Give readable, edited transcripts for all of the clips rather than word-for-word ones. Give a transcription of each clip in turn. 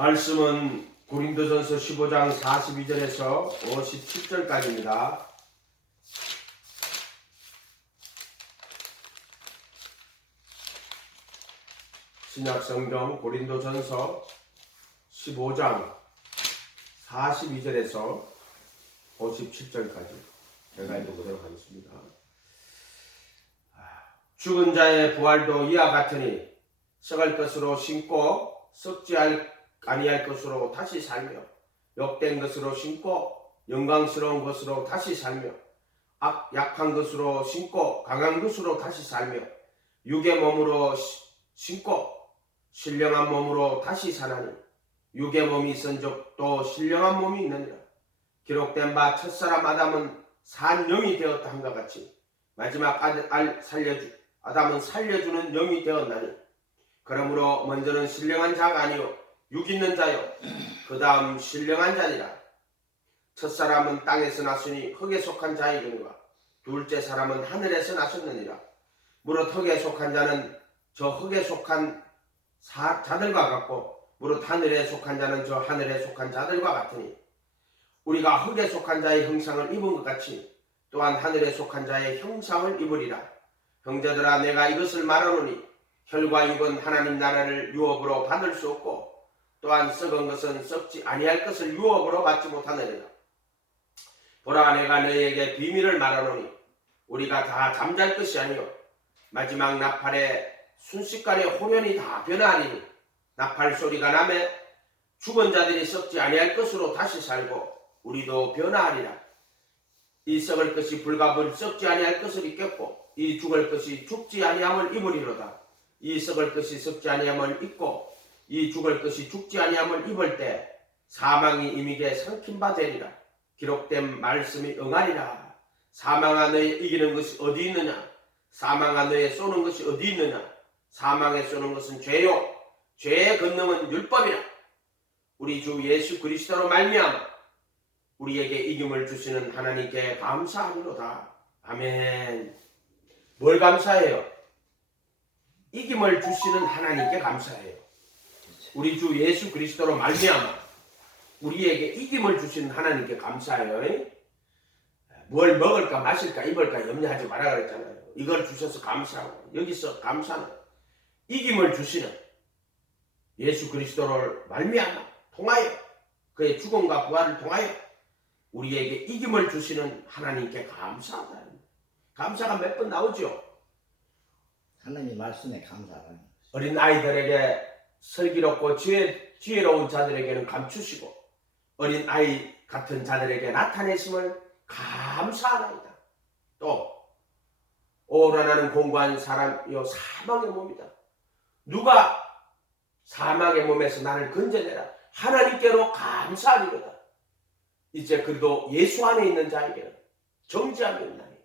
말씀은 고린도전서 15장 42절에서 57절까지입니다. 신약성경 고린도전서 15장 42절에서 57절까지 제가 읽어보도록 하겠습니다. 죽은 자의 부활도 이와 같으니 썩을 것으로 심고 썩지 아니할 것으로 다시 살며 욕된 것으로 심고 영광스러운 것으로 다시 살며 약한 것으로 심고 강한 것으로 다시 살며 육의 몸으로 심고 신령한 몸으로 다시 사나니 육의 몸이 있은즉 또 신령한 몸이 있느니라. 기록된 바 첫사람 아담은 산 영이 되었다 함과 같이 마지막 아담은 살려주는 영이 되었나니 그러므로 먼저는 신령한 자가 아니요 육 있는 자요 그 다음 신령한 자니라. 첫사람은 땅에서 났으니 흙에 속한 자이거니와 둘째 사람은 하늘에서 나셨느니라. 무릇 흙에 속한 자는 저 흙에 속한 자들과 같고 무릇 하늘에 속한 자는 저 하늘에 속한 자들과 같으니 우리가 흙에 속한 자의 형상을 입은 것 같이 또한 하늘에 속한 자의 형상을 입으리라. 형제들아 내가 이것을 말하노니 혈과 육은 하나님 나라를 유업으로 받을 수 없고 또한 썩은 것은 썩지 아니할 것을 유업으로 받지 못하느니라. 보라 내가 너희에게 비밀을 말하노니 우리가 다 잠잘 것이 아니요 마지막 나팔의 순식간에 호련히 다 변하리니 나팔 소리가 나매 죽은 자들이 썩지 아니할 것으로 다시 살고 우리도 변화하리라. 이 썩을 것이 불가불 썩지 아니할 것을 입겠고 이 죽을 것이 죽지 아니함을 입으리로다. 이 썩을 것이 썩지 아니함을 입고 이 죽을 것이 죽지 아니함을 입을 때 사망이 임에게 삼킨 바 되리라. 기록된 말씀이 응하리라. 사망아 너희 이기는 것이 어디 있느냐? 사망아 너희 쏘는 것이 어디 있느냐? 사망에 쏘는 것은 죄요 죄의 권능은 율법이라. 우리 주 예수 그리스도로 말미암아 우리에게 이김을 주시는 하나님께 감사하리로다. 아멘. 뭘 감사해요? 이김을 주시는 하나님께 감사해요. 우리 주 예수 그리스도로 말미암아 우리에게 이김을 주시는 하나님께 감사해요. 뭘 먹을까 마실까 입을까 염려하지 마라 그랬잖아요. 이걸 주셔서 감사하고 여기서 감사는 이김을 주시는 예수 그리스도를 말미암아 통하여 그의 죽음과 부활을 통하여 우리에게 이김을 주시는 하나님께 감사하다. 감사가 몇 번 나오죠. 하나님 말씀에 감사하는 어린 아이들에게 슬기롭고 지혜로운 자들에게는 감추시고 어린 아이 같은 자들에게 나타내심을 감사하나이다. 또 오라나는 공고한 사람이요 사망의 몸이다. 누가 사망의 몸에서 나를 건져내라. 하나님께로 감사하리로다. 이제 그래도 예수 안에 있는 자에게는 정죄함이 없나니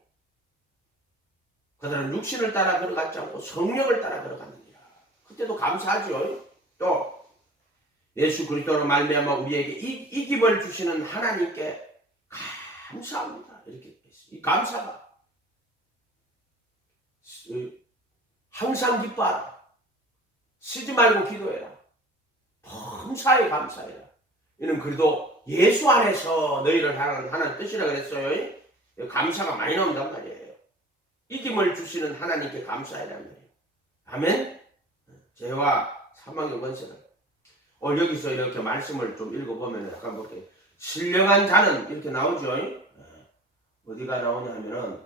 그들은 육신을 따라 걸어갔지 않고 성령을 따라 걸어갔느니라. 그때도 감사하죠. 또 예수 그리스도로 말미암아 우리에게 이김을 주시는 하나님께 감사합니다. 이렇게 했어요. 이 감사가 항상 기뻐하라. 쉬지 말고 기도해라. 범사에 감사해라. 이는 그래도 예수 안에서 너희를 향한 하나님 뜻이라 그랬어요. 감사가 많이 나온단 말이에요. 이김을 주시는 하나님께 감사해라는 거예요. 아멘. 죄와 사망의 권세는 여기서 이렇게 말씀을 좀 읽어보면 약간 그렇게 신령한 자는 이렇게 나오죠. 어디가 나오냐 하면은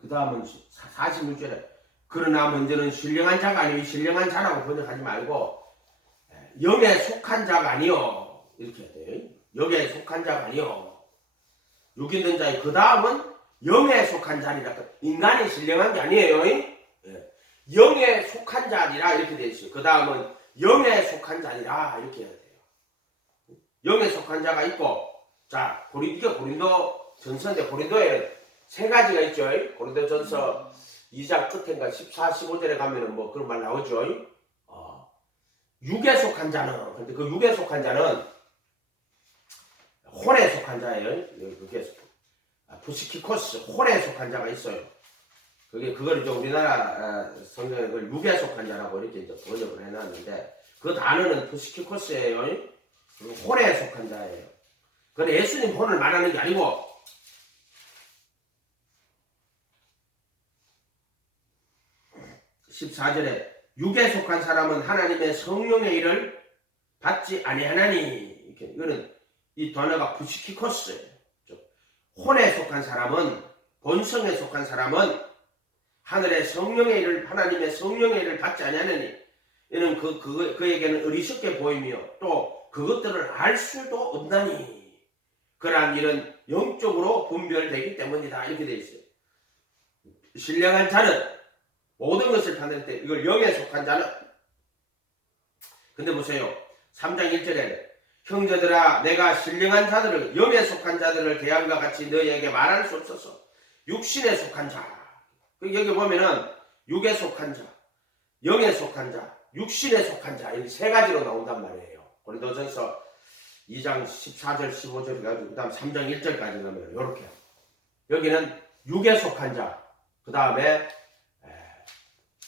그 다음은 46절에 그러나 먼저는 신령한 자가 아니요 신령한 자라고 번역하지 말고 영에 속한 자가 아니요 이렇게 해야 돼요. 영에 속한 자가 아니요 육 있는 자의 그 다음은 영에 속한 자니라. 인간이 신령한 게 아니에요. 영에 속한 자니라 이렇게 되어 있어요. 그 다음은 영에 속한 자니라 이렇게 해야 돼요. 영에 속한 자가 있고 자 이게 고린도 전서인데 고린도에 세 가지가 있죠. 고린도 전서 2장 끝인가 14, 15절에 가면은 뭐 그런 말 나오죠. 육에 속한 자는 근데 그 육에 속한 자는 혼에 속한 자예요. 그게 부시키코스 혼에 속한 자가 있어요. 그걸 이제 우리나라 성경에 그걸 육에 속한 자라고 이렇게 이제 번역을 해놨는데 그 단어는 부시키코스예요. 혼에 속한 자예요. 그래 예수님 혼을 말하는 게 아니고 14절에 육에 속한 사람은 하나님의 성령의 일을 받지 아니하나니 이거는 이 단어가 부시키코스예요. 혼에 속한 사람은 본성에 속한 사람은 하늘의 성령의 일을 하나님의 성령의 일을 받지 아니하느니 이는 그에게는 어리석게 보이며 또 그것들을 알 수도 없나니 그러한 일은 영적으로 분별되기 때문이다 이렇게 되어 있어요. 신령한 자는 모든 것을 받을 때 이걸 영에 속한 자는 근데 보세요. 3장 1절에 형제들아 내가 신령한 자들을 영에 속한 자들을 대함과 같이 너희에게 말할 수 없어서 육신에 속한 자 여기 보면은 육에 속한 자 영에 속한 자 육신에 속한 자 이렇게 세 가지로 나온단 말이에요. 고린도전서 2장 14절 15절 해가지고 그 다음 3장 1절까지 가면 이렇게 여기는 육에 속한 자 그 다음에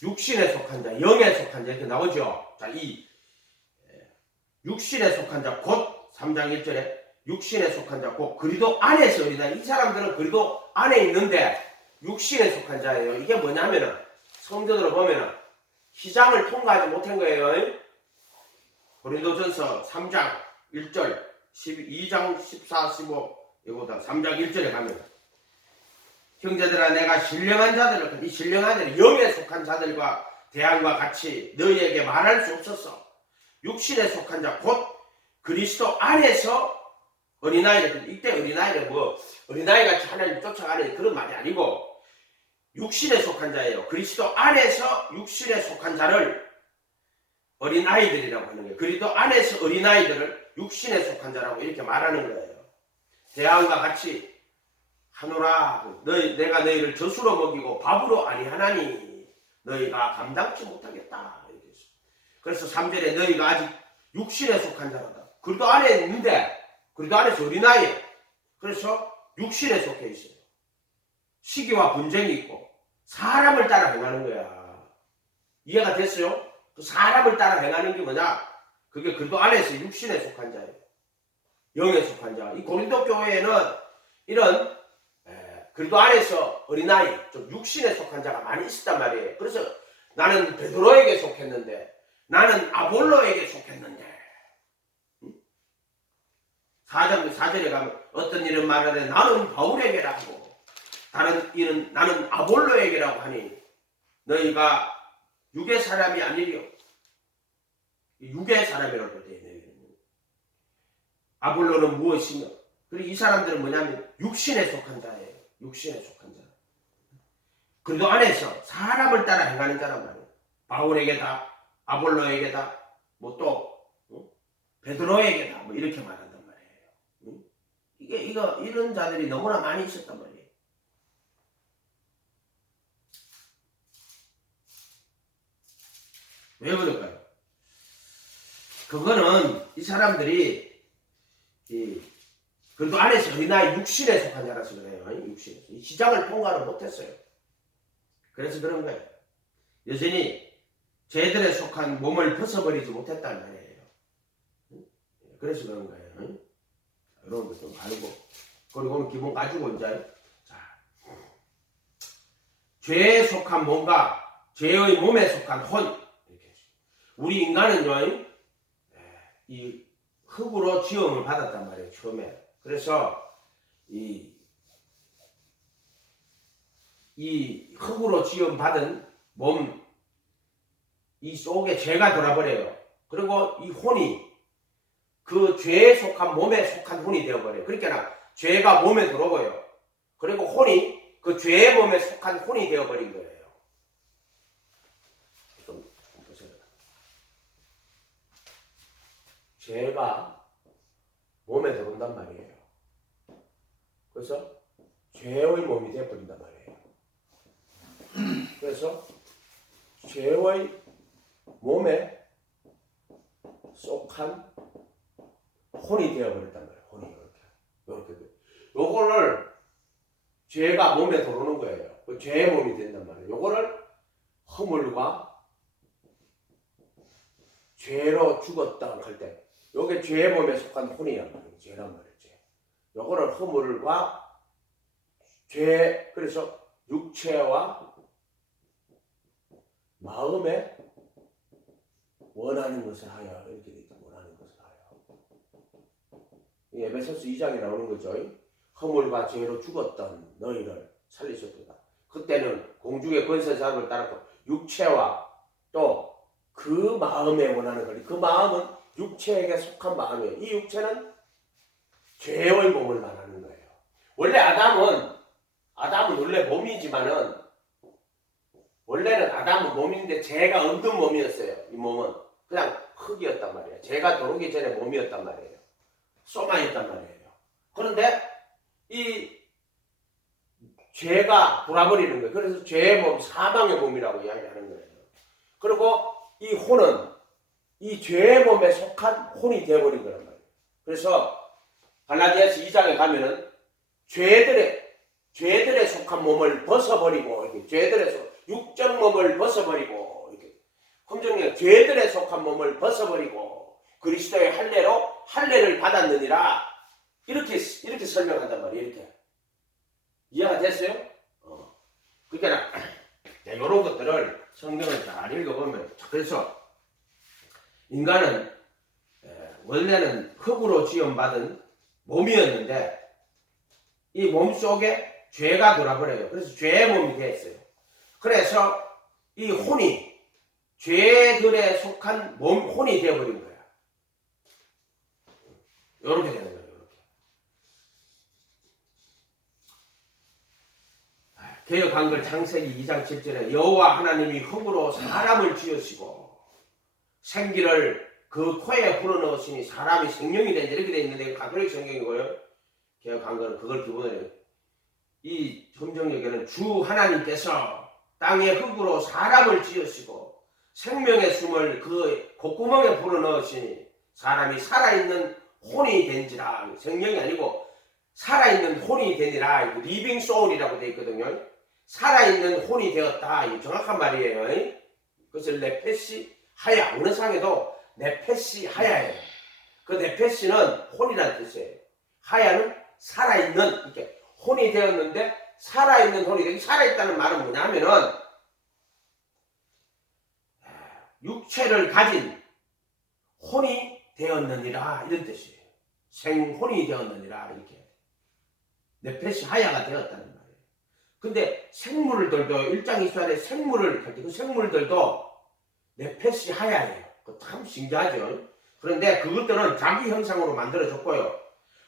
육신에 속한 자 영에 속한 자 이렇게 나오죠. 자, 이 육신에 속한 자 곧 3장 1절에 육신에 속한 자 곧 그리스도 안에서 어린아이 이 사람들은 그리스도 안에 있는데 육신에 속한 자예요. 이게 뭐냐면은 성전으로 보면은 희장을 통과하지 못한 거예요. 고린도전서 3장 1절 12장 14, 15 이거보다 3장 1절에 가면 형제들아 내가 신령한 자들을 이 신령한 자들 영에 속한 자들과 대항과 같이 너희에게 말할 수 없었어. 육신에 속한 자 곧 그리스도 안에서 어린아이들 이때 어린아이를 어린아이같이 하나님 쫓아가는 그런 말이 아니고 육신에 속한 자예요. 그리스도 안에서 육신에 속한 자를 어린아이들이라고 하는 거예요. 그리스도 안에서 어린아이들을 육신에 속한 자라고 이렇게 말하는 거예요. 대항과 같이 하노라 내가 너희를 젖으로 먹이고 밥으로 아니하나니 너희가 감당치 못하겠다. 그래서 3절에 너희가 아직 육신에 속한 자라다. 그리스도 안에 있는데 그리스도 안에서 어린아이 그래서 육신에 속해 있어요. 시기와 분쟁이 있고 사람을 따라 행하는 거야. 이해가 됐어요? 그 사람을 따라 행하는 게 뭐냐? 그게 그리스도 안에서 육신에 속한 자예요. 영에 속한 자. 이 고린도 교회에는 이런 그리스도 안에서 어린아이, 좀 육신에 속한 자가 많이 있었단 말이에요. 그래서 나는 베드로에게 속했는데 나는 아볼로에게 속했는데 4절에 가면 어떤 일은 말하되 나는 바울에게라고 다른 일은 나는 아볼로에게라고 하니 너희가 육의 사람이 아니리요. 육의 사람이라고 되어 있네요. 아볼로는 무엇이며 그리고 이 사람들은 뭐냐면 육신에 속한 자예요. 육신에 속한 자. 그리고 안에서 사람을 따라 행하는 자란 말이에요. 바울에게다, 아볼로에게다, 뭐 또 베드로에게다, 뭐 이렇게 말한단 말이에요. 이런 자들이 너무나 많이 있었단 말이에요. 왜 그럴까요? 그거는 이 사람들이 그래도 안에서 어린아이 육신에 속한 자라서 그래요. 육신에서. 이 시장을 통과를 못했어요. 그래서 그런 거예요. 여전히 쟤들에 속한 몸을 벗어버리지 못했다는 말이에요. 그래서 그런 거예요. 이런 것 좀 알고. 그리고 오늘 기본 가지고 이제 자, 죄에 속한 몸과 죄의 몸에 속한 혼. 이렇게. 우리 인간은요, 이 흙으로 지음을 받았단 말이에요. 처음에. 그래서 이 흙으로 지음 받은 몸 이 속에 죄가 돌아버려요. 그리고 이 혼이 그 죄에 속한 몸에 속한 혼이 되어버려요. 그러니까 죄가 몸에 들어오고요. 그리고 혼이 그 죄의 몸에 속한 혼이 되어버린 거예요. 좀 보세요. 죄가 몸에 들어온단 말이에요. 그래서 죄의 몸이 되어버린단 말이에요. 그래서 죄의 몸에 속한 혼이 되어버렸단 말이에요. 혼이 이렇게. 요거를 죄가 몸에 들어오는 거예요. 그 죄의 몸이 된단 말이에요. 요거를 허물과 죄로 죽었다 할 때, 요게 죄의 몸에 속한 혼이란 말이에요. 죄란 말이에요. 죄. 요거를 허물과 죄, 그래서 육체와 마음에 원하는 것을 하여, 이렇게 돼 있다. 원하는 것을 하여. 이 에베소서 2장에 나오는 거죠. 허물과 죄로 죽었던 너희를 살리셨도다. 그때는 공중의 권세 사람을 따랐고 육체와 또 그 마음에 원하는 것. 그 마음은 육체에게 속한 마음이에요. 이 육체는 죄의 몸을 말하는 거예요. 원래 아담은 원래 몸이지만은 원래는 아담은 몸인데 죄가 없는 몸이었어요. 이 몸은 그냥 흙이었단 말이에요. 죄가 들어오기 전에 몸이었단 말이에요. 소마였단 말이에요. 그런데 이 죄가 돌아버리는 거예요. 그래서 죄의 몸, 사망의 몸이라고 이야기하는 거예요. 그리고 이 혼은 이 죄의 몸에 속한 혼이 되어버린 거란 말이에요. 그래서 갈라디아서 2장에 가면은 죄들에 속한 몸을 벗어버리고, 이렇게 죄들의 육적 몸을 벗어버리고, 이렇게 검정령 죄들에 속한 몸을 벗어버리고 그리스도의 할례로 할례를 받았느니라, 이렇게 설명한단 말이에요. 이렇게 이해가 됐어요? 그러니까 이런 것들을 성경을 잘 읽어보면, 그래서 인간은 원래는 흙으로 지음받은 몸이었는데 이 몸 속에 죄가 돌아버려요. 그래서 죄의 몸이 됐어요. 그래서 이 혼이 죄들에 속한 몸, 혼이 되어버린 거야. 이렇게 되는 거예요. 개역 한글 창세기 2장 7절에 여호와 하나님이 흙으로 사람을 지으시고 생기를 그 코에 불어넣으시니 사람이 생명이 된지, 이렇게 되어 있는데 가톨릭 성경이고요. 개역 한글은 그걸 기본으로, 이 점정역에는 주 하나님께서 땅의 흙으로 사람을 지으시고 생명의 숨을 그 콧구멍에 불어넣으시니 사람이 살아있는 혼이 된지라. 생명이 아니고 살아있는 혼이 되니라. 리빙 소울이라고 되어 있거든요. 살아있는 혼이 되었다. 이 정확한 말이에요. 그것을 네페시 하야. 어느 상에도 네페시 하야예요. 그 네페시는 혼이라는 뜻이에요. 하야는 살아있는, 이렇게 혼이 되었는데 살아있는 혼이 되기. 살아있다는 말은 뭐냐면은 육체를 가진 혼이 되었느니라, 이런 뜻이에요. 생혼이 되었느니라, 이렇게 네페시 하야가 되었다는 말이에요. 근데 생물들도 1장 24절에 생물을 할 때 그 생물들도 네페시 하야예요. 참 신기하죠. 그런데 그것들은 자기 형상으로 만들어졌고요.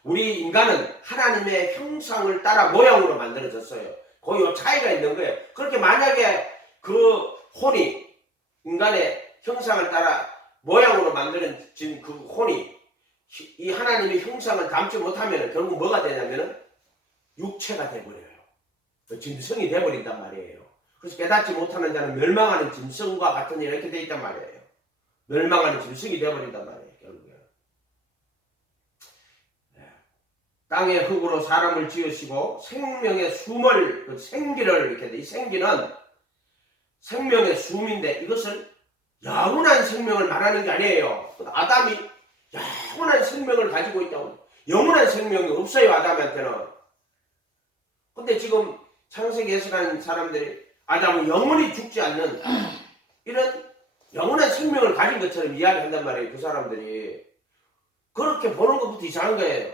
우리 인간은 하나님의 형상을 따라 모양으로 만들어졌어요. 거의 차이가 있는 거예요. 그렇게 만약에 그 혼이 인간의 형상을 따라 모양으로 만들어진 그 혼이 이 하나님의 형상을 담지 못하면 결국 뭐가 되냐면은 육체가 돼버려요. 짐승이 돼버린단 말이에요. 그래서 깨닫지 못하는 자는 멸망하는 짐승과 같은 일, 이렇게 돼 있단 말이에요. 멸망하는 짐승이 돼버린단 말이에요. 결국에 땅의 흙으로 사람을 지으시고 생명의 숨을, 그 생기를, 이렇게 돼. 이 생기는 생명의 숨인데 이것을 영원한 생명을 말하는 게 아니에요. 아담이 영원한 생명을 가지고 있다고. 영원한 생명이 없어요, 아담한테는. 근데 지금 창세기 해석하는 사람들이 아담은 영원히 죽지 않는 이런 영원한 생명을 가진 것처럼 이야기한단 말이에요. 그 사람들이. 그렇게 보는 것부터 이상한 거예요.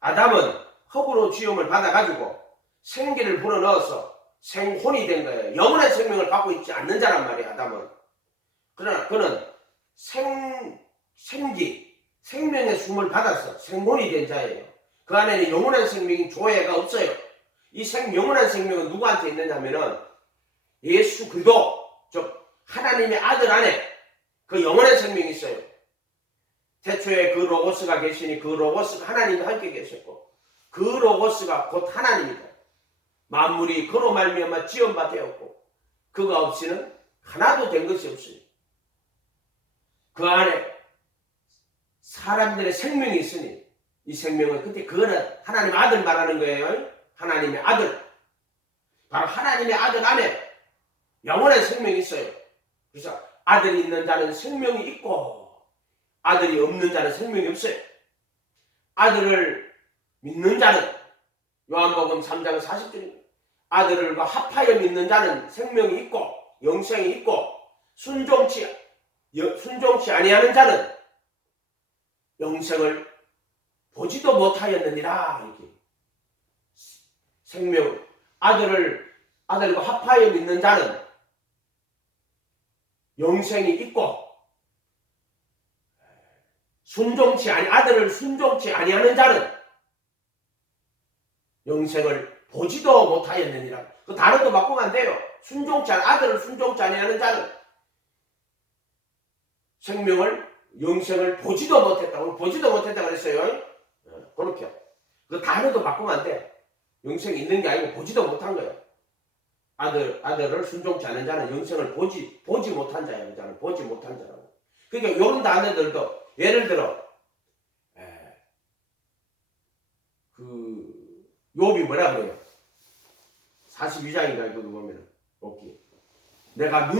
아담은 흙으로 지음을 받아가지고 생기를 불어넣어서 생혼이 된 거예요. 영원한 생명을 갖고 있지 않는 자란 말이에요, 아담은. 그러나 그는 생기, 생명의 숨을 받아서 생혼이 된 자예요. 그 안에는 영원한 생명인 조회가 없어요. 이 영원한 생명은 누구한테 있느냐면은 예수 그리스도, 즉 하나님의 아들 안에 그 영원한 생명이 있어요. 태초에 그 로고스가 계시니 그 로고스가 하나님과 함께 계셨고 그 로고스가 곧 하나님이다. 만물이 그로 말미암아 지은 바 되었고 그가 없이는 하나도 된 것이 없으니 그 안에 사람들의 생명이 있으니 이 생명은 그때 그거는 하나님의 아들 말하는 거예요. 하나님의 아들. 바로 하나님의 아들 안에 영원한 생명이 있어요. 그래서 아들이 있는 자는 생명이 있고 아들이 없는 자는 생명이 없어요. 아들을 믿는 자는 요한복음 3장 40절입니다. 아들과 합하여 믿는 자는 생명이 있고 영생이 있고 순종치 아니하는 자는 영생을 보지도 못하였느니라. 이렇게 생명 아들과 합하여 믿는 자는 영생이 있고 아들을 순종치 아니하는 자는 영생을 보지도 못하였느니라. 그 단어도 바꾸면 안 돼요. 아들을 순종치 아니하는 자는 영생을 보지도 못했다고 그랬어요. 그렇게. 그 단어도 바꾸면 안 돼. 영생이 있는 게 아니고 보지도 못한 거예요. 아들을 순종치 않은 자는 영생을 보지 못한 자예요. 그 자는 보지 못한 자라고. 그러니까 이런 단어들도 예를 들어 욥이 뭐라 그래요? 42장인가 이거 보면 내가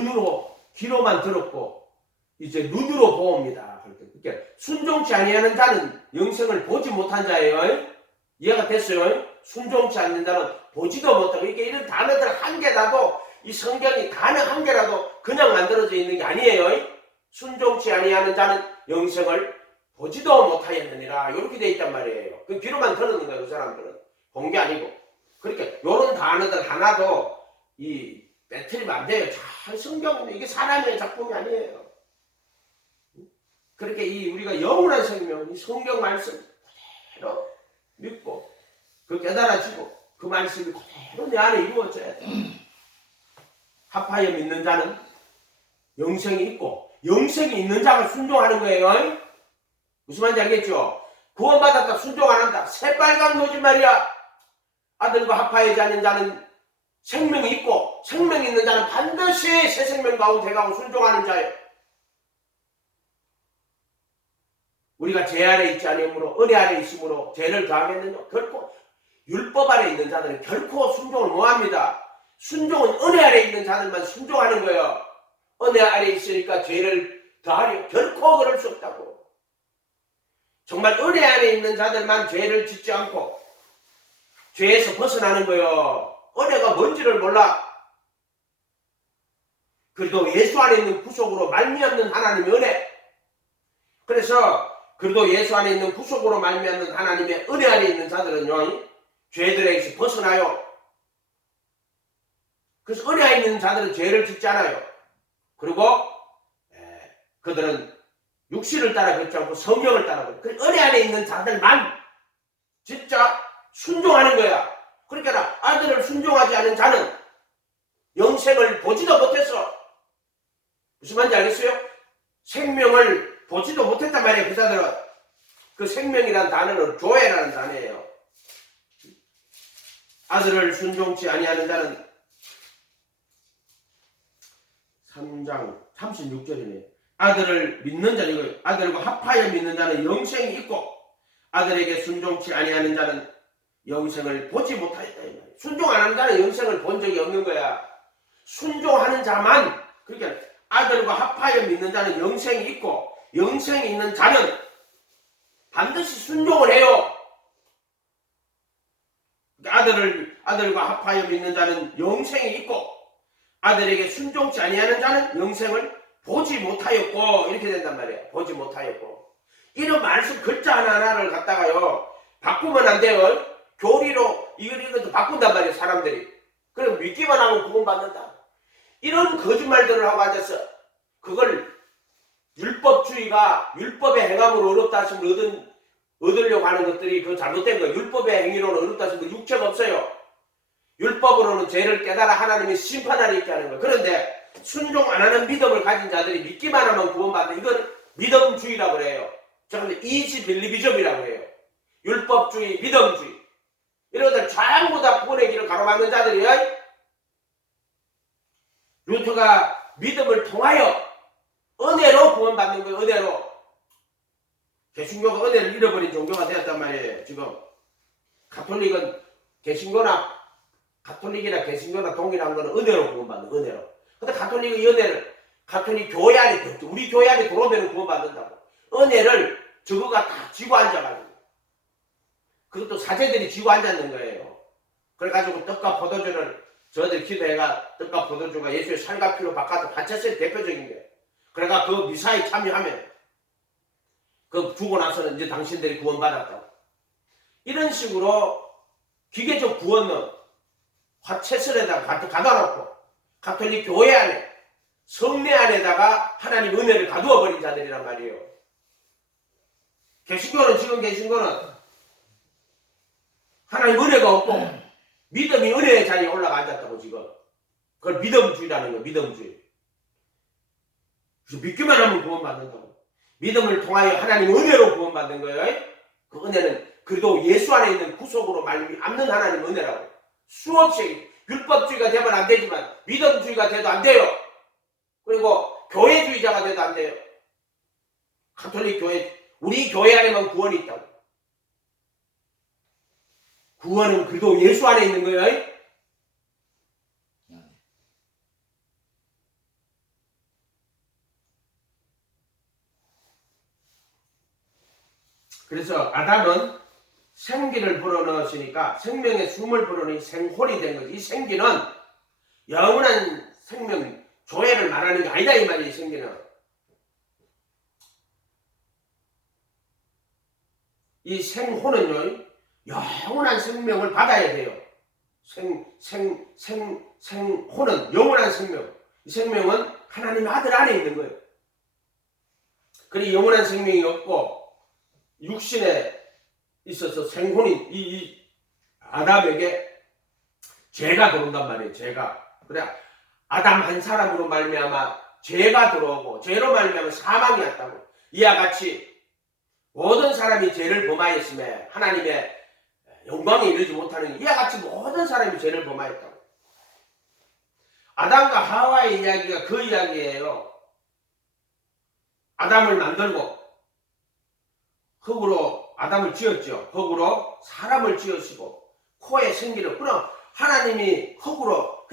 귀로만 들었고 이제 눈으로 보옵니다. 그러니까 순종치 아니하는 자는 영생을 보지 못한 자예요. 이해가 됐어요? 순종치 않는 자는 보지도 못하고 이게 이런 단어들 한 개라도 이 성경이 단어 한 개라도 그냥 만들어져 있는 게 아니에요. 순종치 아니하는 자는 영생을 보지도 못하였느니라. 이렇게 돼 있단 말이에요. 그 귀로만 들었는 거예요. 그 사람들은 본 게 아니고. 그러니까 이런 단어들 하나도 빼뜨리면 안 돼요. 잘 성경은 이게 사람의 작품이 아니에요. 그렇게 우리가 영원한 생명, 이 성경 말씀 그대로 믿고 그 깨달아지고 그 말씀이 그대로 내 안에 이루어져야 돼. 합하여 믿는 자는 영생이 있고 영생이 있는 자가 순종하는 거예요. 무슨 말인지 알겠죠? 구원받았다 순종 안 한다. 새빨간 거짓말이야. 아들과 합하여지 않는 자는 생명이 있고 생명이 있는 자는 반드시 새 생명 가운데 가고 순종하는 자예요. 우리가 죄 아래 있지 아니므로 은혜 아래 있으므로 죄를 더하겠느냐? 결코 율법 아래 있는 자들은 결코 순종을 못합니다. 순종은 은혜 아래 있는 자들만 순종하는 거예요. 은혜 아래 있으니까 죄를 더하려 결코 그럴 수 없다고. 정말 은혜 안에 있는 자들만 죄를 짓지 않고 죄에서 벗어나는 거예요. 은혜가 뭔지를 몰라. 그래도 예수 안에 있는 구속으로 말미암는 하나님의 은혜. 그래서 그래도 예수 안에 있는 구속으로 말미암는 하나님의 은혜 안에 있는 자들은요, 죄들에게서 벗어나요. 그래서 은혜 안에 있는 자들은 죄를 짓지 않아요. 그리고 그들은 육신을 따라 걷지 않고 성령을 따라 걷고, 은혜 안에 있는 자들만 진짜 순종하는 거야. 그러니까 아들을 순종하지 않은 자는 영생을 보지도 못했어. 무슨 말인지 알겠어요? 생명을 보지도 못했단 말이에요. 그 자들은. 그 생명이라는 단어는 조회라는 단어예요. 아들을 순종치 아니하는 자는 3장 36절이네요. 아들을 믿는 자는 이거예요. 아들과 합하여 믿는 자는 영생이 있고 아들에게 순종치 아니하는 자는 영생을 보지 못하였다. 이 말이에요. 순종 안 하는 자는 영생을 본 적이 없는 거야. 순종하는 자만, 그러니까 아들과 합하여 믿는 자는 영생이 있고 영생이 있는 자는 반드시 순종을 해요. 아들과 합하여 믿는 자는 영생이 있고 아들에게 순종치 아니하는 자는 영생을 보지 못하였고, 이렇게 된단 말이에요. 보지 못하였고. 이런 말씀 글자 하나하나를 갖다가요 바꾸면 안 돼요. 교리로 이것도 바꾼단 말이에요. 사람들이. 그럼 믿기만 하고 구원받는다. 이런 거짓말들을 하고 앉아서 그걸 율법의 행함으로 어렵다 하시면 얻으려고 하는 것들이 그 잘못된 거예요. 율법의 행위로는 어렵다 하시면 육체가 없어요. 율법으로는 죄를 깨달아 하나님이 심판하리 있게 하는 거예요. 그런데 순종 안 하는 믿음을 가진 자들이 믿기만 하면 구원받는, 이건 믿음주의라고 그래요. 그런데 이지빌리비즘이라고 해요. 율법주의, 믿음주의. 이런 것들 전부 다 구원의 길을 가로막는 자들이에요. 루터가 믿음을 통하여 은혜로 구원받는 거예요. 은혜로. 개신교가 은혜를 잃어버린 종교가 되었단 말이에요. 지금 가톨릭은 개신교나 가톨릭이나 개신교나 동일한 거는 은혜로 구원받는 은혜로. 근데 가톨릭의 은혜를 가톨릭 교회 안에 우리 교회 안에 들어오면 구원받는다고. 은혜를 저거가 다 쥐고 앉아가지고 그것도 사제들이 쥐고 앉았는 거예요. 그래가지고 떡과 포도주를 저들 기도해가 떡과 포도주가 예수의 살과 피로 바꿔서 바쳤을 대표적인 게. 그래가 그 미사에 참여하면 그 주고 나서는 이제 당신들이 구원받았다고. 이런 식으로 기계적 구원은 화채설에다가 가둬 놓고 가톨릭 교회 안에 성례 안에다가 하나님 은혜를 가두어 버린 자들이란 말이에요. 개신교는 지금 개신교는 하나님 은혜가 없고 믿음이 은혜의 자리에 올라가 앉았다고 지금. 그걸 믿음주의라는 거예요. 믿음주의. 그래서 믿기만 하면 구원받는다고. 믿음을 통하여 하나님 은혜로 구원받는 거예요. 그 은혜는 그래도 예수 안에 있는 구속으로 말미암는 하나님 은혜라고. 수없이 율법주의가 되면 안 되지만 믿음주의가 돼도 안 돼요. 그리고 교회주의자가 돼도 안 돼요. 가톨릭 교회, 우리 교회 안에만 구원이 있다고. 구원은 그래도 예수 안에 있는 거예요. 그래서 아담은 생기를 불어넣었으니까 생명의 숨을 불어넣으니 생혼이 된 거지. 이 생기는 영원한 생명, 조회를 말하는 게 아니다 이 말이에요. 생기는. 이 생혼은요, 영원한 생명을 받아야 돼요. 생혼은 영원한 생명. 이 생명은 하나님의 아들 안에 있는 거예요. 그리고 영원한 생명이 없고 육신에 있어서 생혼이 이 아담에게 죄가 들어온단 말이에요. 죄가. 그래 아담 한 사람으로 말미암아 죄가 들어오고 죄로 말미암아 사망이 왔다고. 이와 같이 모든 사람이 죄를 범하였음에 하나님의 영광에 이르지 못하는 이와 같이 모든 사람이 죄를 범하였다고. 아담과 하와의 이야기가 그 이야기예요. 아담을 만들고 흙으로 아담을 지었죠. 흙으로 사람을 지으시고 코에 생기를. 그럼 하나님이 흙으로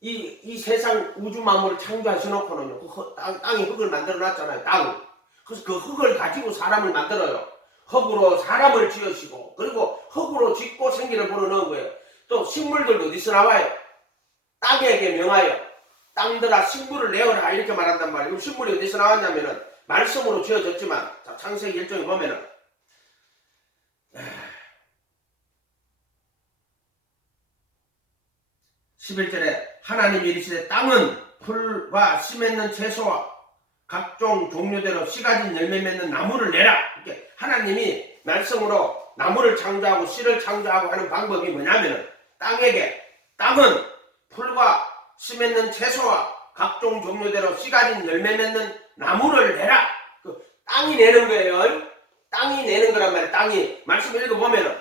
이 세상 우주 만물을 창조하셔놓고는요. 땅이 흙을 만들어 놨잖아요. 땅. 그래서 그 흙을 가지고 사람을 만들어요. 흙으로 사람을 지으시고 그리고 흙으로 짓고 생기를 불어넣은 거예요. 또 식물들도 어디서 나와요? 땅에게 명하여 땅들아 식물을 내어라 이렇게 말한단 말이에요. 그럼 식물이 어디서 나왔냐면은 말씀으로 지어졌지만 자, 창세기 1장에 보면은 11절에 하나님이 이르시되 땅은 풀과 씨 맺는 채소와 각종 종류대로 씨 가진 열매 맺는 나무를 내라. 이렇게 하나님이 말씀으로 나무를 창조하고 씨를 창조하고 하는 방법이 뭐냐면은 땅은 풀과 씨 맺는 채소와 각종 종류대로 씨 가진 열매 맺는 나무를 내라. 그 땅이 내는 거예요. 땅이 내는 거란 말이에요. 땅이 말씀 읽어보면은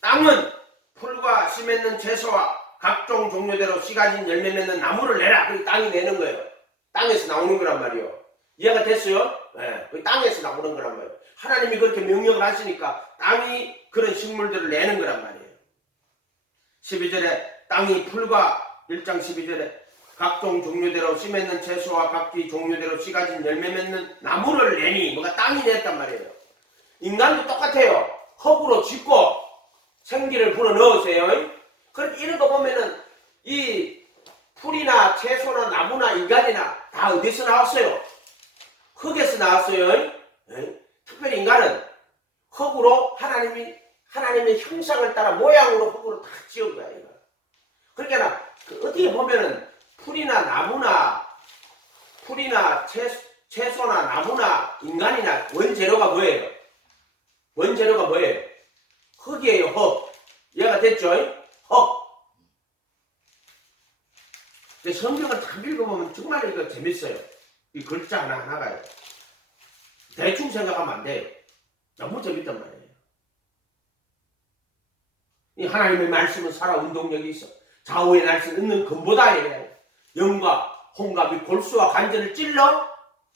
땅은 풀과 씨 맺는 채소와 각종 종류대로 씨 가진 열매 맺는 나무를 내라. 그 땅이 내는 거예요. 땅에서 나오는 거란 말이에요. 이해가 됐어요? 네, 그 땅에서 나오는 거란 말이에요. 하나님이 그렇게 명령을 하시니까 땅이 그런 식물들을 내는 거란 말이에요. 12절에 땅이 풀과 1장 12절에 각종 종류대로 씨 맺는 채소와 각기 종류대로 씨 가진 열매 맺는 나무를 내니 뭐가 땅이 냈단 말이에요. 인간도 똑같아요. 흙으로 짓고 생기를 불어넣으세요. 그렇게 이런 거 보면은 이 풀이나 채소나 나무나 인간이나 다 어디서 나왔어요? 흙에서 나왔어요. 네? 특별히 인간은 흙으로 하나님의 형상을 따라 모양으로 흙으로 다 지은 거야. 이거. 그러니까 어떻게 보면은 풀이나 채소나 나무나 인간이나 원재료가 뭐예요? 원재료가 뭐예요? 흙이에요. 흙. 이해가 됐죠? 흙. 성경을 다 읽어보면 정말 이거 재밌어요. 이 글자 하나하나가요. 대충 생각하면 안 돼요. 너무 재밌단 말이에요. 이 하나님의 말씀은 살아 운동력이 있어. 좌우의 날씨 있는 금보다 이래요. 영과 홍과 및 골수와 관절을 찔러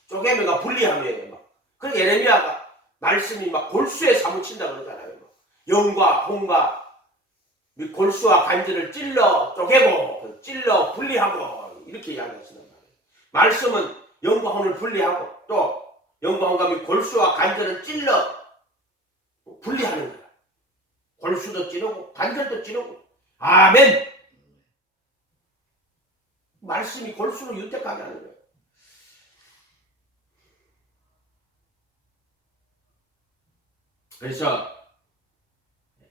쪼개매가 분리하며 그래서 예레미야가 말씀이 막 골수에 사무친다 그러잖아요. 영과 홍과 이 골수와 관절을 찔러 쪼개고 찔러 분리하고 이렇게 이야기하시는 말이에요. 말씀은 영과 혼을 분리하고 또 영과 혼과 이 골수와 관절을 찔러 분리하는 거야. 골수도 찌르고 관절도 찌르고. 아멘. 말씀이 골수를 윤택하게 하는 거예요. 그래서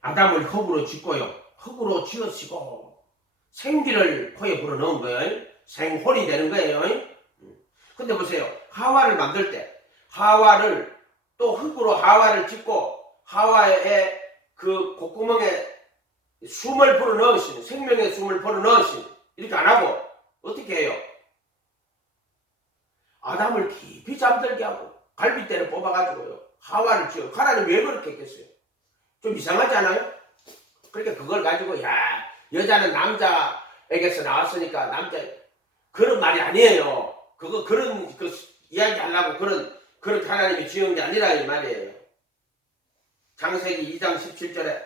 아담을 흙으로 짓고요. 흙으로 지으시고 생기를 코에 불어넣은 거예요. 생혼이 되는 거예요. 근데 보세요. 하와를 만들 때 하와를 또 흙으로 하와를 짓고 하와의 그 콧구멍에 숨을 불어넣으신 생명의 숨을 불어넣으신 이렇게 안 하고 어떻게 해요? 아담을 깊이 잠들게 하고 갈빗대를 뽑아가지고요. 하와를 지어. 하나님 왜 그렇게 했겠어요? 좀 이상하지 않아요? 그러니까 그걸 가지고 야 여자는 남자에게서 나왔으니까 남자 그런 말이 아니에요. 그런 그 이야기 하려고 그렇게 하나님이 지은 게 아니라 이 말이에요. 창세기 2장 17절에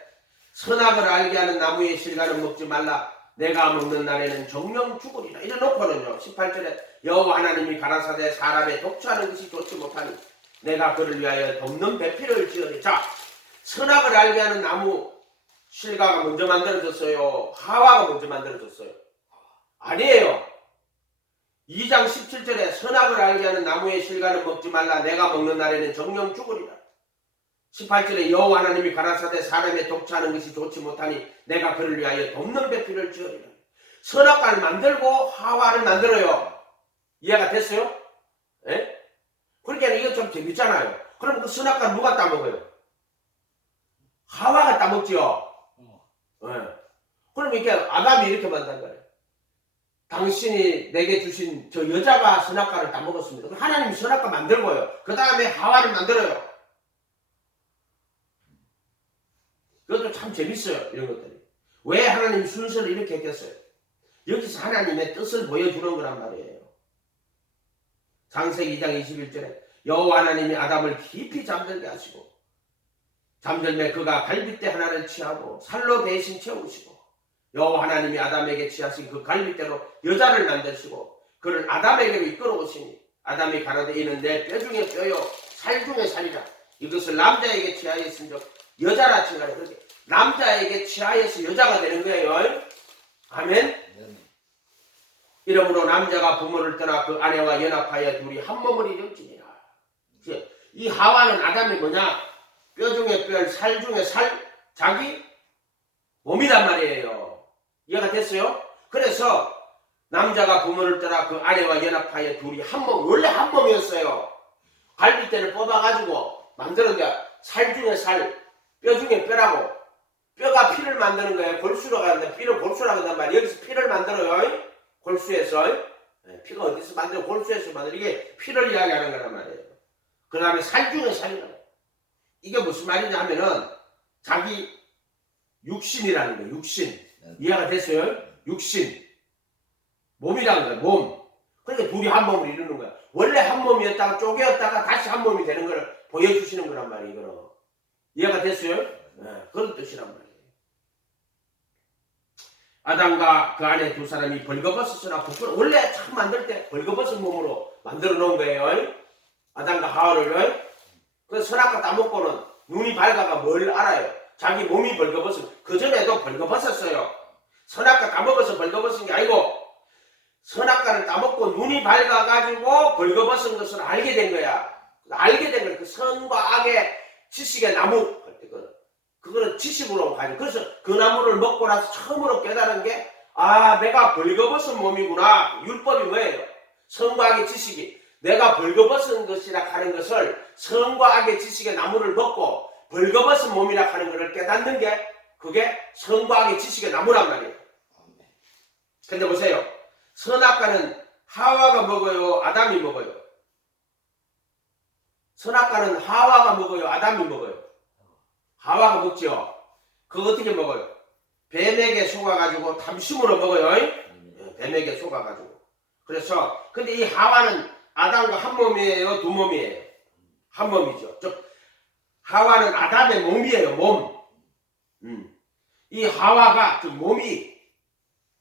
선악을 알게 하는 나무의 실과는 먹지 말라. 내가 먹는 날에는 정령 죽으리라. 이래놓고는요 18절에 여호와 하나님이 가라사대 사람의 독취하는 것이 좋지 못하니 내가 그를 위하여 덮는 배필을 지으리. 자, 선악을 알게 하는 나무 실과가 먼저 만들어졌어요? 하와가 먼저 만들어졌어요? 아니에요. 2장 17절에 선악을 알게 하는 나무의 실과는 먹지 말라. 내가 먹는 날에는 정령 죽으리라. 18절에 여호와 하나님이 가라사대 사람의 독취하는 것이 좋지 못하니 내가 그를 위하여 덮는 배필을 지으리라. 선악과를 만들고 하와를 만들어요. 이해가 됐어요? 예? 그러니까 이거 좀 재밌잖아요. 그럼 그 선악과 누가 따먹어요? 하와가 따먹지요. 예. 그럼 이렇게 아담이 이렇게 만든 거예요. 당신이 내게 주신 저 여자가 선악과를 따먹었습니다. 그럼 하나님이 선악과 만들고요. 그 다음에 하와를 만들어요. 그것도 참 재밌어요. 이런 것들이. 왜 하나님이 순서를 이렇게 했겠어요? 여기서 하나님의 뜻을 보여주는 거란 말이에요. 창세기 2장 21절에 여호와 하나님이 아담을 깊이 잠들게 하시고 잠들매 그가 갈빗대 하나를 취하고 살로 대신 채우시고 여호와 하나님이 아담에게 취하신 그 갈빗대로 여자를 만드시고 그를 아담에게로 이끌어 오시니 아담이 가라되 이는 내 뼈 중에 뼈요 살 중에 살이라. 이것을 남자에게 취하였은즉 여자라 칭하라. 그렇게 남자에게 취하여서 여자가 되는 거예요. 아멘. 이러므로 남자가 부모를 떠나 그 아내와 연합하여 둘이 한 몸을 이룰지니라. 이 하와는 아담이 뭐냐? 뼈 중에 뼈, 살 중에 살, 자기 몸이란 말이에요. 이해가 됐어요? 그래서 남자가 부모를 떠나 그 아내와 연합하여 둘이 한 몸, 원래 한 몸이었어요. 갈빗대를 뽑아가지고 만드는 게 살 중에 살, 뼈 중에 뼈라고. 뼈가 피를 만드는 거예요. 골수로 가는데 피를 골수라고 한단 말이에요. 여기서 피를 만들어요. 골수에서. 피가 어디서 만들어? 골수에서 만들어. 이게 피를 이야기하는 거란 말이에요. 그 다음에 살 중에 살이라고. 이게 무슨 말이냐 하면은 자기 육신이라는 거예요. 육신. 이해가 됐어요? 육신. 몸이라는 거예요. 몸. 그러니까 둘이 한 몸을 이루는 거야. 원래 한 몸이었다가 쪼개었다가 다시 한 몸이 되는 걸 보여주시는 거란 말이에요. 이거는. 이해가 됐어요? 네, 그런 뜻이란 말이에요. 아담과 그 안에 두 사람이 벌거벗었으나 부끄러워. 원래 처음 만들 때 벌거벗은 몸으로 만들어 놓은 거예요. 아담과 하와를. 그래서 선악과 따먹고는 눈이 밝아가 뭘 알아요? 자기 몸이 벌거벗은. 그전에도 벌거벗었어요. 선악과 따먹어서 벌거벗은 게 아니고 선악과를 따먹고 눈이 밝아가지고 벌거벗은 것을 알게 된 거야. 알게 된 거야. 그 선과 악의 지식의 나무. 그거는 지식으로 가지고. 그래서 그 나무를 먹고 나서 처음으로 깨달은 게 내가 벌거벗은 몸이구나. 율법이 뭐예요? 선과 악의 지식이. 내가 벌거벗은 것이라 하는 것을 선과 악의 지식의 나무를 먹고 벌거벗은 몸이라 하는 것을 깨닫는 게 그게 선과 악의 지식의 나무란 말이에요. 근데 보세요. 선악과는 하와가 먹어요? 아담이 먹어요? 선악과는 하와가 먹어요? 아담이 먹어요? 하와가 먹죠. 그거 어떻게 먹어요? 뱀에게 속아가지고 탐심으로 먹어요. 뱀에게 속아가지고. 그래서 근데 이 하와는 아담과 한 몸이에요? 두 몸이에요? 한 몸이죠. 즉 하와는 아담의 몸이에요. 몸. 이 하와가 그 몸이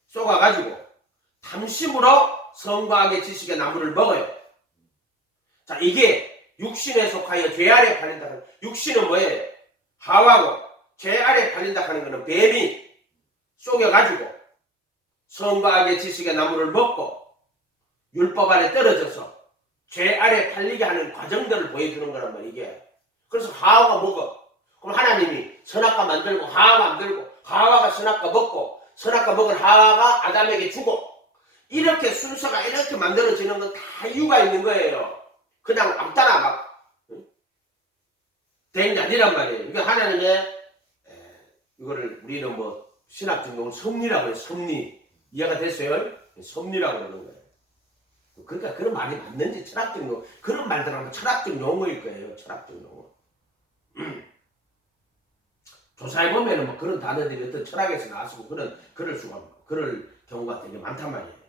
쏘가가지고 탐심으로 성과 악의 지식의 나무를 먹어요. 자, 이게 육신에 속하여 죄 아래 팔린다. 육신은 뭐예요? 하와고 죄 아래 팔린다 하는 것은 뱀이 속여가지고 성과 악의 지식의 나무를 먹고 율법 아래 떨어져서 죄 아래 팔리게 하는 과정들을 보여주는 거란 말이에요. 이게. 그래서 하와가 먹어. 그럼 하나님이 선악과 만들고 하와 만들고 하와가 선악과 먹고 선악과 먹은 하와가 아담에게 주고 이렇게 순서가 이렇게 만들어지는 건 다 이유가 있는 거예요. 그냥 아무따나 막 된 게 아니란 말이에요. 그러니까 하나님의 이거를 우리는 뭐 신학적 용어로 섭리라고 해요. 섭리. 이해가 됐어요? 섭리라고 그러는 거예요. 그러니까 그런 말이 맞는지 철학적 용어 그런 말들은 철학적 용어일 거예요. 철학적 용어. 조사해보면 뭐 그런 단어들이 어떤 철학에서 나왔고 그럴 경우가 되게 많단 말이에요.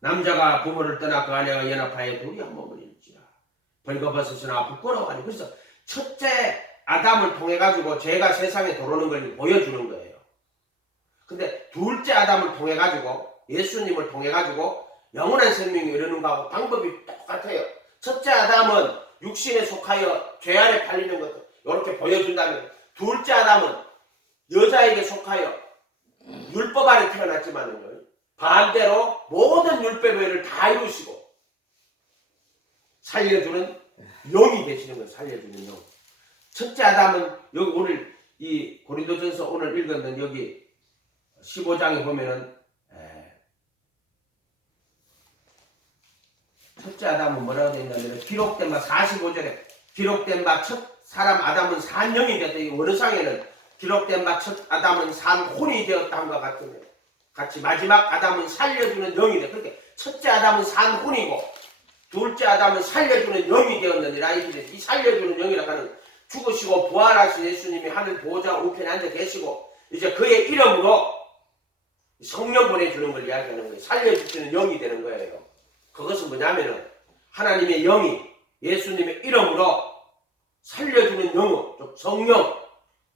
남자가 부모를 떠나 그 아내와 연합하여 둘이 한 몸을 이루지라. 벌거벗으시나 부끄러워하니. 그래서 첫째 아담을 통해 가지고 죄가 세상에 들어오는 걸 보여주는 거예요. 근데 둘째 아담을 통해 가지고 예수님을 통해 가지고 영원한 생명이 이루는 거하고 방법이 똑같아요. 첫째 아담은 육신에 속하여 죄 아래 팔리는 것들 이렇게 보여준다면 둘째 아담은 여자에게 속하여 율법 아래 태어났지만은 반대로 모든 율법을 다 이루시고 살려주는 영이 되시는 거예요. 살려주는 영. 첫째 아담은 여기 오늘 이 고린도전서 오늘 읽었는 여기 15장에 보면은 첫째 아담은 뭐라고 되어 있냐면 기록된 바 45절에 기록된 바 첫 사람 아담은 산 영이 되었다. 이 원어상에는 기록된 바 첫 아담은 산 혼이 되었다 함과 같이 마지막 아담은 살려주는 영이 되었다. 그렇게 첫째 아담은 산 혼이고 둘째 아담은 살려주는 영이 되었느니라. 이 살려주는 영이라고 하는 죽으시고 부활하신 예수님이 하늘 보호자 우편에 앉아 계시고 이제 그의 이름으로 성령 보내주는 걸 이야기하는 거예요. 살려주시는 영이 되는 거예요. 그것은 뭐냐면은 하나님의 영이 예수님의 이름으로 살려주는 영, 성령,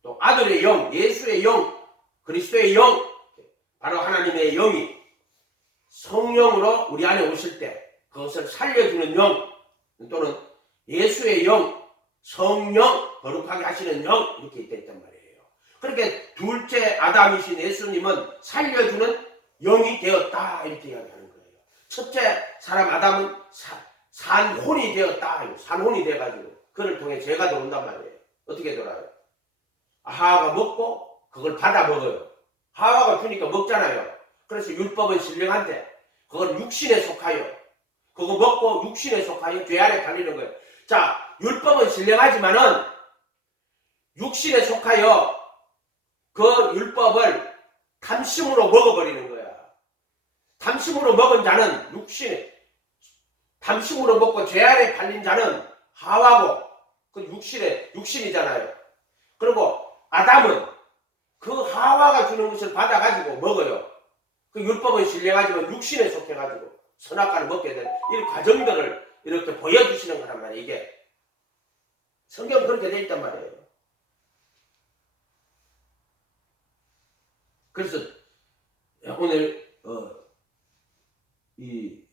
또 아들의 영, 예수의 영, 그리스도의 영, 바로 하나님의 영이 성령으로 우리 안에 오실 때 그것을 살려주는 영 또는 예수의 영, 성령, 거룩하게 하시는 영 이렇게 있단 말이에요. 그렇게 둘째 아담이신 예수님은 살려주는 영이 되었다 이렇게 이야기하는 거예요. 첫째 사람 아담은 산혼이 되었다. 산혼이 돼가지고 그를 통해 죄가 들어온단 말이에요. 어떻게 돌아요? 하와가 먹고 그걸 받아 먹어요. 하와가 주니까 먹잖아요. 그래서 율법은 신령한데 그건 육신에 속하여 그거 먹고 육신에 속하여 죄 아래 달리는 거예요. 자, 율법은 신령하지만은 육신에 속하여 그 율법을 탐심으로 먹어버리는 거야. 탐심으로 먹은 자는 육신에 탐심으로 먹고 죄 아래 팔린 자는 하와고 그 육신이잖아요. 그리고 아담은 그 하와가 주는 것을 받아가지고 먹어요. 그 율법은 신령하지만 육신에 속해가지고 선악과를 먹게 되는 이 과정들을 이렇게 보여주시는 거란 말이에요. 이게 성경은 그렇게 되어 있단 말이에요. 그래서 오늘 이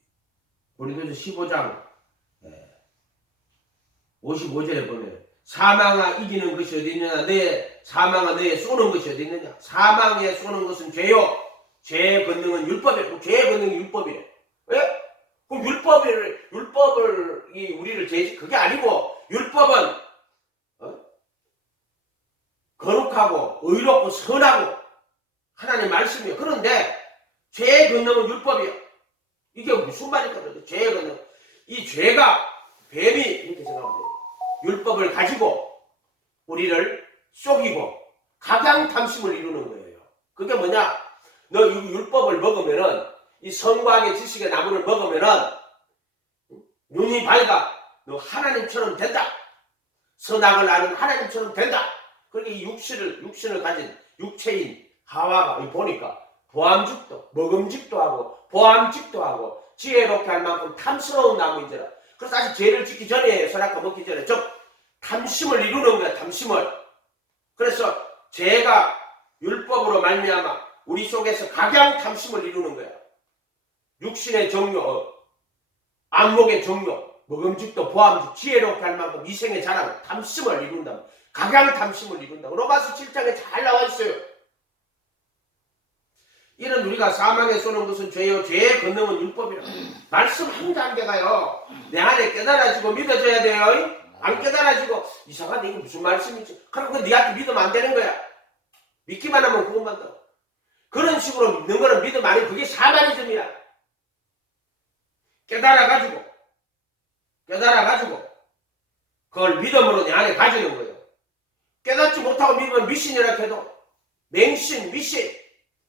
고린도서 15장 55절에 보면 사망아 이기는 것이 어디 있느냐 사망아 너의 쏘는 것이 어디 있느냐 사망에 쏘는 것은 죄요 죄의 권능은 율법이래. 죄의 권능이 율법이래. 왜? 그럼 율법을 우리를 그게 아니고 율법은 거룩하고 의롭고 선하고 하나님 말씀이에요. 그런데 죄의 권능은 율법이에요. 이게 무슨 말일까? 죄의 권능. 이 죄가 뱀이 이렇게 생각하면 돼요. 율법을 가지고 우리를 속이고 가장 탐심을 이루는 거예요. 그게 뭐냐? 너 율법을 먹으면은 이 선과의 지식의 나무를 먹으면은 눈이 밝아. 너 하나님처럼 된다. 선악을 아는 하나님처럼 된다. 그러니까 이 육신을 가진 육체인 하와가 보니까 보암직도 먹음직도 하고 보암직도 하고 지혜롭게 할 만큼 탐스러운 나무인지라. 그래서 아직 죄를 짓기 전에 선악과 먹기 전에 즉 탐심을 이루는 거야. 탐심을. 그래서 죄가 율법으로 말미암아 우리 속에서 각양탐심을 이루는 거야. 육신의 정욕, 안목의 정욕, 먹음직도 보암직, 지혜롭게 할 만큼 이생의 자랑, 탐심을 이룬다. 각양탐심을 이룬다. 로마서 7장에 잘 나와 있어요. 이런 우리가 사망에 쏘는 것은 죄요, 죄의 권능은 율법이라. 말씀 한 단계가요, 내 안에 깨달아지고 믿어져야 돼요. 안 깨달아지고 이상하다, 이게 무슨 말씀이지? 그럼 그 니한테 믿으면 안 되는 거야. 믿기만 하면 그것만 더. 그런 식으로 믿는 거는 믿음 아니고 그게 샤머니즘이야. 깨달아가지고 그걸 믿음으로 내 안에 가지는 거예요. 깨닫지 못하고 믿으면 미신이라 해도 맹신, 미신.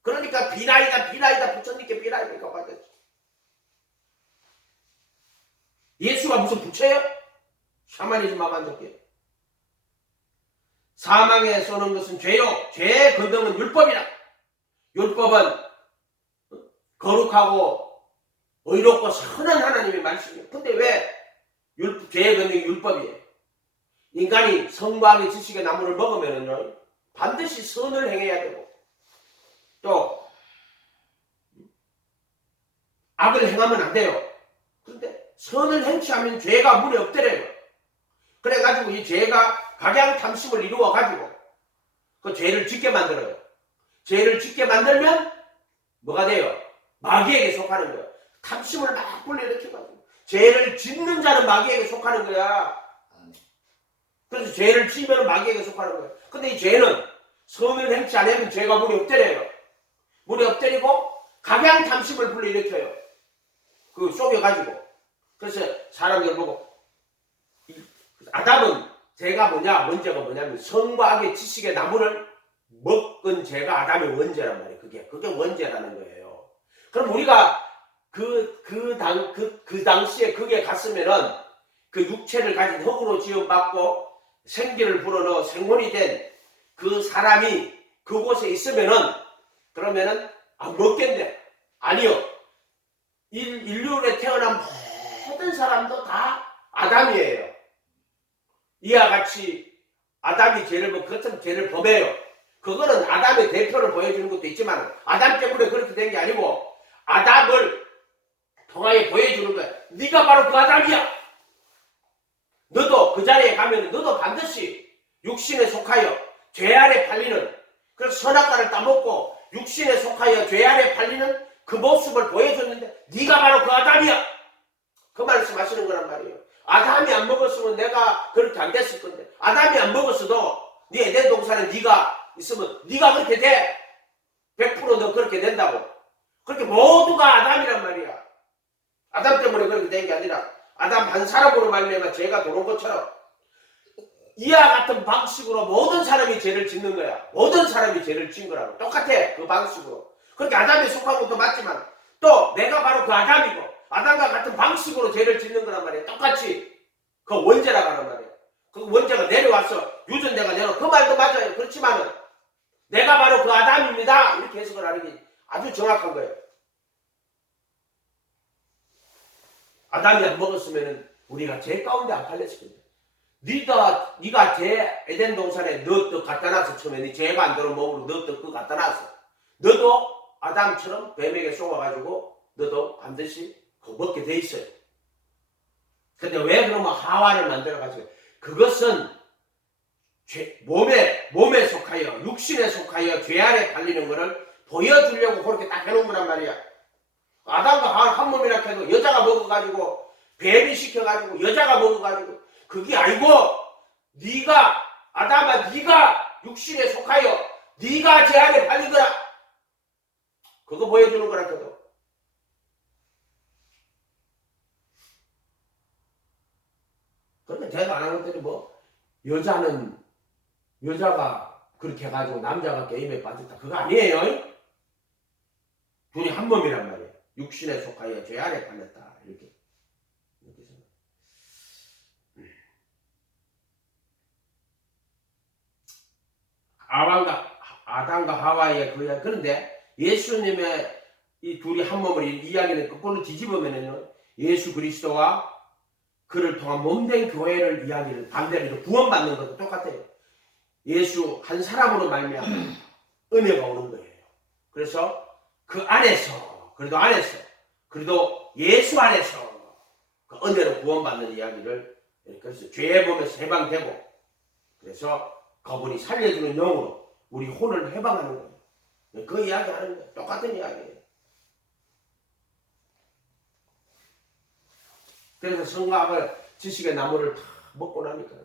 그러니까 비나이다 부처님께 비나이니까 받았지. 예수가 무슨 부처예요? 샤머니즘만 만족해. 사망에 쏘는 것은 죄요, 죄의 근원은 율법이라. 율법은 거룩하고 의롭고 선한 하나님의 말씀이에요. 근데 왜 죄의 근원이 율법이에요? 인간이 성과학의 지식의 나무를 먹으면은요, 반드시 선을 행해야 되고 또 악을 행하면 안 돼요. 그런데 선을 행치 않으면 죄가 문에 없더래요. 그래가지고 이 죄가 각양탐심을 이루어가지고 그 죄를 짓게 만들어요. 죄를 짓게 만들면 뭐가 돼요? 마귀에게 속하는 거예요. 탐심을 막 불러일으켜가지고 죄를 짓는 자는 마귀에게 속하는 거야. 그래서 죄를 지으면 마귀에게 속하는 거예요. 근데 이 죄는 선을 행치 않으면 죄가 문에 엎드려요. 문에 엎드리고 각양탐심을 불러일으켜요. 그 속여가지고. 그래서 사람들 보고 아담은 죄가 문제가 뭐냐면 성과 악의 지식의 나무를 먹은 죄가 아담의 원죄란 말이에요. 그게 원죄라는 거예요. 그럼 우리가 그 당시에 그게 갔으면은 그 육체를 가진 흙으로 지음받고 생기를 불어넣어 생혼이 된 그 사람이 그곳에 있으면은 그러면은 안 먹겠네. 아니요. 인류에 태어난 모든 사람도 다 아담이에요. 이와 같이 아담이 그것은 죄를 범해요. 그거는 아담의 대표를 보여주는 것도 있지만 아담 때문에 그렇게 된 게 아니고 아담을 통하여 보여주는 거야. 네가 바로 그 아담이야. 너도 그 자리에 가면 너도 반드시 육신에 속하여 죄 아래 팔리는, 그래서 선악과를 따먹고 육신에 속하여 죄 아래 팔리는 그 모습을 보여줬는데 네가 바로 그 아담이야. 그 말씀하시는 거란 말이에요. 아담이 안 먹었으면 내가 그렇게 안 됐을 건데, 아담이 안 먹었어도 네 에덴 동산에 네가 있으면 네가 그렇게 돼. 100% 너 그렇게 된다고. 그렇게 모두가 아담이란 말이야. 아담 때문에 그렇게 된 게 아니라 아담 한 사람으로 말미암아 죄가 들어온 것처럼 이와 같은 방식으로 모든 사람이 죄를 짓는 거야. 모든 사람이 죄를 짓는 거라고. 똑같아. 그 방식으로. 그렇게 아담에 속한 것도 맞지만 또 내가 바로 그 아담이고 아담과 같은 방식으로 죄를 짓는 거란 말이야. 똑같이 그 원죄라고 하는 말이야. 그 원죄가 내려와서 유전자가 내려. 그 말도 맞아요. 그렇지만은 내가 바로 그 아담입니다. 이렇게 해석을 하는 게 아주 정확한 거예요. 아담이 안 먹었으면 우리가 죄 가운데 안 팔렸을 겁니다. 네가 죄 에덴 동산에 너 떡 갖다 놨어. 처음에 네 죄가 안 들어온 몸으로 너 떡 그거 갖다 놨어. 너도 아담처럼 뱀에게 속아가지고 너도 반드시 그거 먹게 돼 있어요. 근데 왜 그러면 하와를 만들어가지고 그것은 몸에 속하여 육신에 속하여 죄 아래 팔리는 것을 보여주려고 그렇게 딱 해놓은 거란 말이야. 아담과 하와 한 몸이라 해도 여자가 먹어가지고 뱀이 시켜가지고 여자가 먹어가지고 그게 아니고 네가 아담아 네가 육신에 속하여 네가 죄 아래 팔린 거라. 그거 보여주는 거라 해도. 그런데 제가 안 한 것들이 뭐 여자가 그렇게 해가지고 남자가 게임에 빠졌다. 그거 아니에요. 둘이 한 몸이란 말이에요. 육신에 속하여 죄 아래 팔렸다. 이렇게 생각. 아담과 하와의 그야. 그런데 예수님의 이 둘이 한 몸을 이야기는 거꾸로 뒤집으면요, 예수 그리스도와 그를 통한 몸된 교회를 이야기를 반대로 구원받는 것도 똑같아요. 예수 한 사람으로 말미암아 은혜가 오는 거예요. 그래서 그 안에서 그래도 예수 안에서 그 은혜로 구원받는 이야기를 그래서 죄의 범에서 해방되고 그래서 그분이 살려주는 영으로 우리 혼을 해방하는 거예요. 그 이야기 하는 거예요. 똑같은 이야기예요. 그래서 성곽을 지식의 나무를 다 먹고 나니까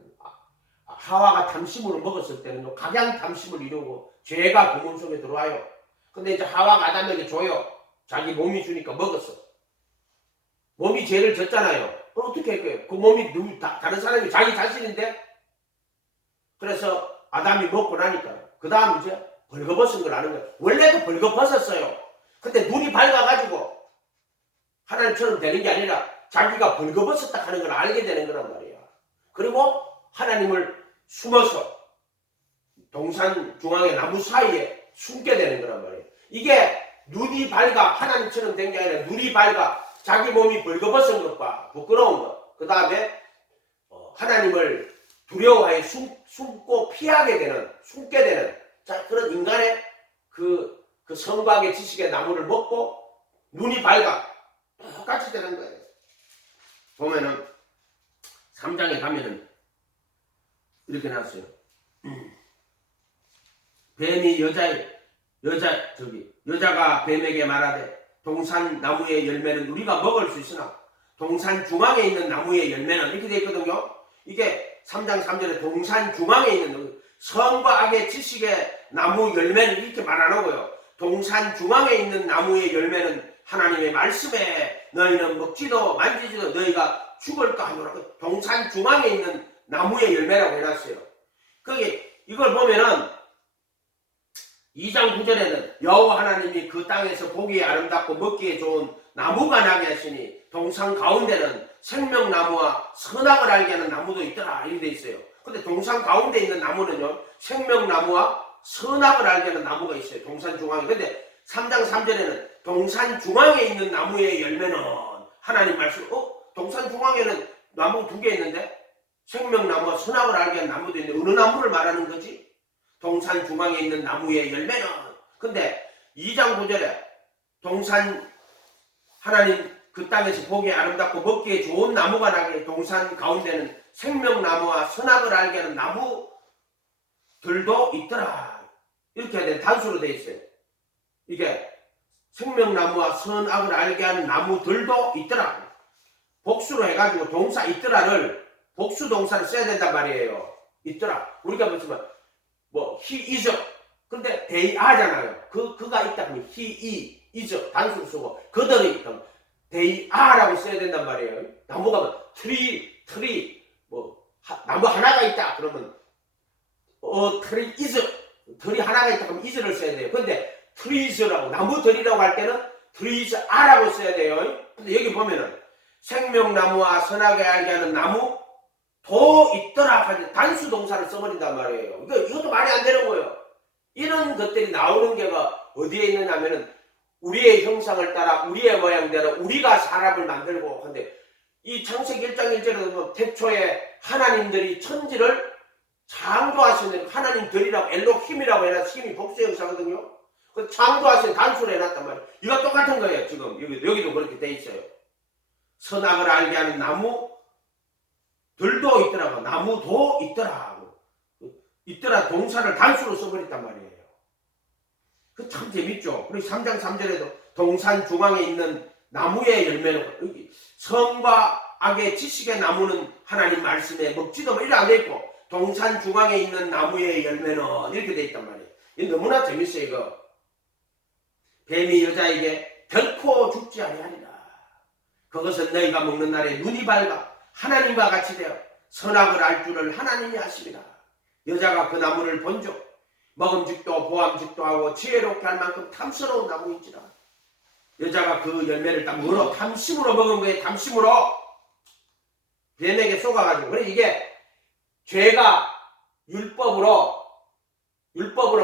하와가 탐심으로 먹었을 때는 각양 탐심을 이루고 죄가 그 몸 속에 들어와요. 근데 이제 하와가 아담에게 줘요. 자기 몸이 주니까 먹었어. 몸이 죄를 졌잖아요. 그럼 어떻게 할까요? 그 몸이 다른 사람이 자기 자신인데? 그래서 아담이 먹고 나니까 그 다음 이제 벌거벗은 걸 아는 거예요. 원래도 벌거벗었어요. 근데 눈이 밝아가지고 하나님처럼 되는 게 아니라 자기가 벌거벗었다 하는 걸 알게 되는 거란 말이야. 그리고 하나님을 숨어서 동산 중앙의 나무 사이에 숨게 되는 거란 말이에요. 이게 눈이 밝아 하나님처럼 된 게 아니라 눈이 밝아 자기 몸이 벌거벗은 것과 부끄러운 것, 그 다음에 하나님을 두려워하여 숨고 피하게 되는, 숨게 되는 자, 그런 인간의 그 성곽의 지식의 나무를 먹고 눈이 밝아 똑같이 되는 거예요. 보면은 3장에 가면은 이렇게 나왔어요. 뱀이 여자가 뱀에게 말하되 동산 나무의 열매는 우리가 먹을 수 있으나 동산 중앙에 있는 나무의 열매는 이렇게 되어 있거든요. 이게 3장 3절에 동산 중앙에 있는 선과 악의 지식의 나무 열매는 이렇게 말하고요. 동산 중앙에 있는 나무의 열매는 하나님의 말씀에 너희는 먹지도 만지지도 너희가 죽을까 하노라. 동산 중앙에 있는 나무의 열매라고 해놨어요. 거기 이걸 보면은 2장 9절에는 여호와 하나님이 그 땅에서 보기에 아름답고 먹기에 좋은 나무가 나게 하시니 동산 가운데는 생명나무와 선악을 알게 하는 나무도 있더라 이렇게 돼 있어요. 근데 동산 가운데 있는 나무는요 생명나무와 선악을 알게 하는 나무가 있어요. 동산 중앙에. 근데 3장 3절에는 동산 중앙에 있는 나무의 열매는 하나님 말씀 동산 중앙에는 나무 2개 있는데 생명나무와 선악을 알게 하는 나무도 있는데 어느 나무를 말하는 거지? 동산 중앙에 있는 나무의 열매는. 근데 2장 9절에 동산 하나님 그 땅에서 보기에 아름답고 먹기에 좋은 나무가 나게 동산 가운데는 생명나무와 선악을 알게 하는 나무들도 있더라. 이렇게 해야 돼. 단수로 되어 있어요. 이게 생명나무와 선악을 알게 하는 나무들도 있더라. 복수로 해가지고 동사 있더라를 복수 동사를 써야 된단 말이에요. 있더라. 우리가 보시면 he is. 근데 they are잖아요. 그가 있다 그러면 he is 단수로 쓰고 그들이 있다. they are라고 써야 된단 말이에요. 나무가 tree 나무 하나가 있다 그러면 tree is 들이 하나가 있다 그러면 is를 써야 돼요. 근데 trees라고 나무들이라고 할 때는 trees are라고 써야 돼요. 근데 여기 보면은 생명나무와 선악을 알게 하는 나무 더 있더라 하는 단수 동사를 써버린단 말이에요. 이것도 말이 안 되는 거예요. 이런 것들이 나오는 게가 어디에 있느냐면은 우리의 형상을 따라 우리의 모양대로 우리가 사람을 만들고. 근데 이 창세기 1장 1절에 보면 태초에 하나님들이 천지를 창조하시는 하나님들이라고 엘로힘이라고 해놨어. 힘이 복수 형사거든요. 그 창조하신 단수로 해놨단 말이에요. 이거 똑같은 거예요. 지금 여기도 그렇게 돼 있어요. 선악을 알게 하는 나무들도 있더라고. 나무도 있더라고. 있더라 동사를 단수로 써버렸단 말이에요. 그 참 재밌죠. 그리고 3장 3절에도 동산 중앙에 있는 나무의 열매는 여기 선과 악의 지식의 나무는 하나님 말씀에 먹지도 이렇게 안 돼 있고 동산 중앙에 있는 나무의 열매는 이렇게 돼 있단 말이에요. 이게 너무나 재밌어요. 이거 뱀이 여자에게 결코 죽지 아니하리라. 그것은 너희가 먹는 날에 눈이 밝아 하나님과 같이 되어 선악을 알 줄을 하나님이 아시리라. 여자가 그 나무를 본즉 먹음직도 보암직도 하고 지혜롭게 할 만큼 탐스러운 나무인지라. 여자가 그 열매를 딱 물어 탐심으로 먹은 거예요. 탐심으로 뱀에게 속아가지고. 그래 이게 죄가 율법으로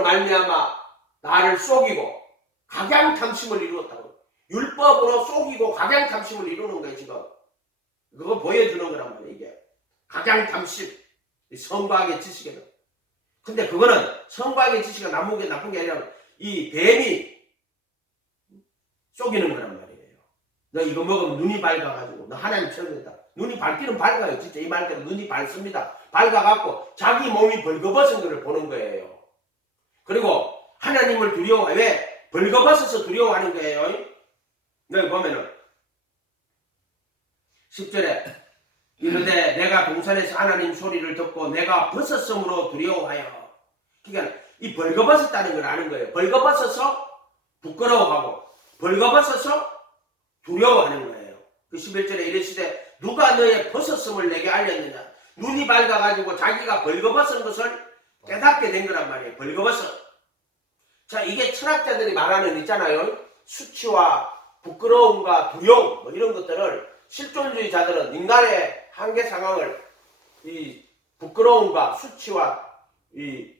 말미암아 나를 속이고 각양 탐심을 이루었다고. 율법으로 속이고 각양 탐심을 이루는 거예요. 지금 그거 보여주는 거란 말이에요. 이게 각양 탐심, 선과 악의 지식에는. 근데 그거는 성곽의 지식이 나쁜 게 아니라 이 뱀이 속이는 거란 말이에요. 너 이거 먹으면 눈이 밝아가지고 너 하나님처럼 된다. 눈이 밝기는 밝아요. 진짜 이 말대로 눈이 밝습니다. 밝아갖고 자기 몸이 벌거벗은 것을 보는 거예요. 그리고 하나님을 두려워해. 왜? 벌거벗어서 두려워하는 거예요. 여기 보면은 10절에 이르되 내가 동산에서 하나님 소리를 듣고 내가 벗었으므로 두려워하여. 그러니까 이 벌거벗었다는 걸 아는 거예요. 벌거벗어서 부끄러워하고 벌거벗어서 두려워하는 거예요. 그 11절에 이르시되 누가 너의 벗었음을 내게 알렸느냐. 눈이 밝아가지고 자기가 벌거벗은 것을 깨닫게 된 거란 말이에요. 벌거벗어. 자, 이게 철학자들이 말하는 있잖아요. 수치와 부끄러움과 두려움 뭐 이런 것들을 실존주의자들은 인간의 한계 상황을 이 부끄러움과 수치와 이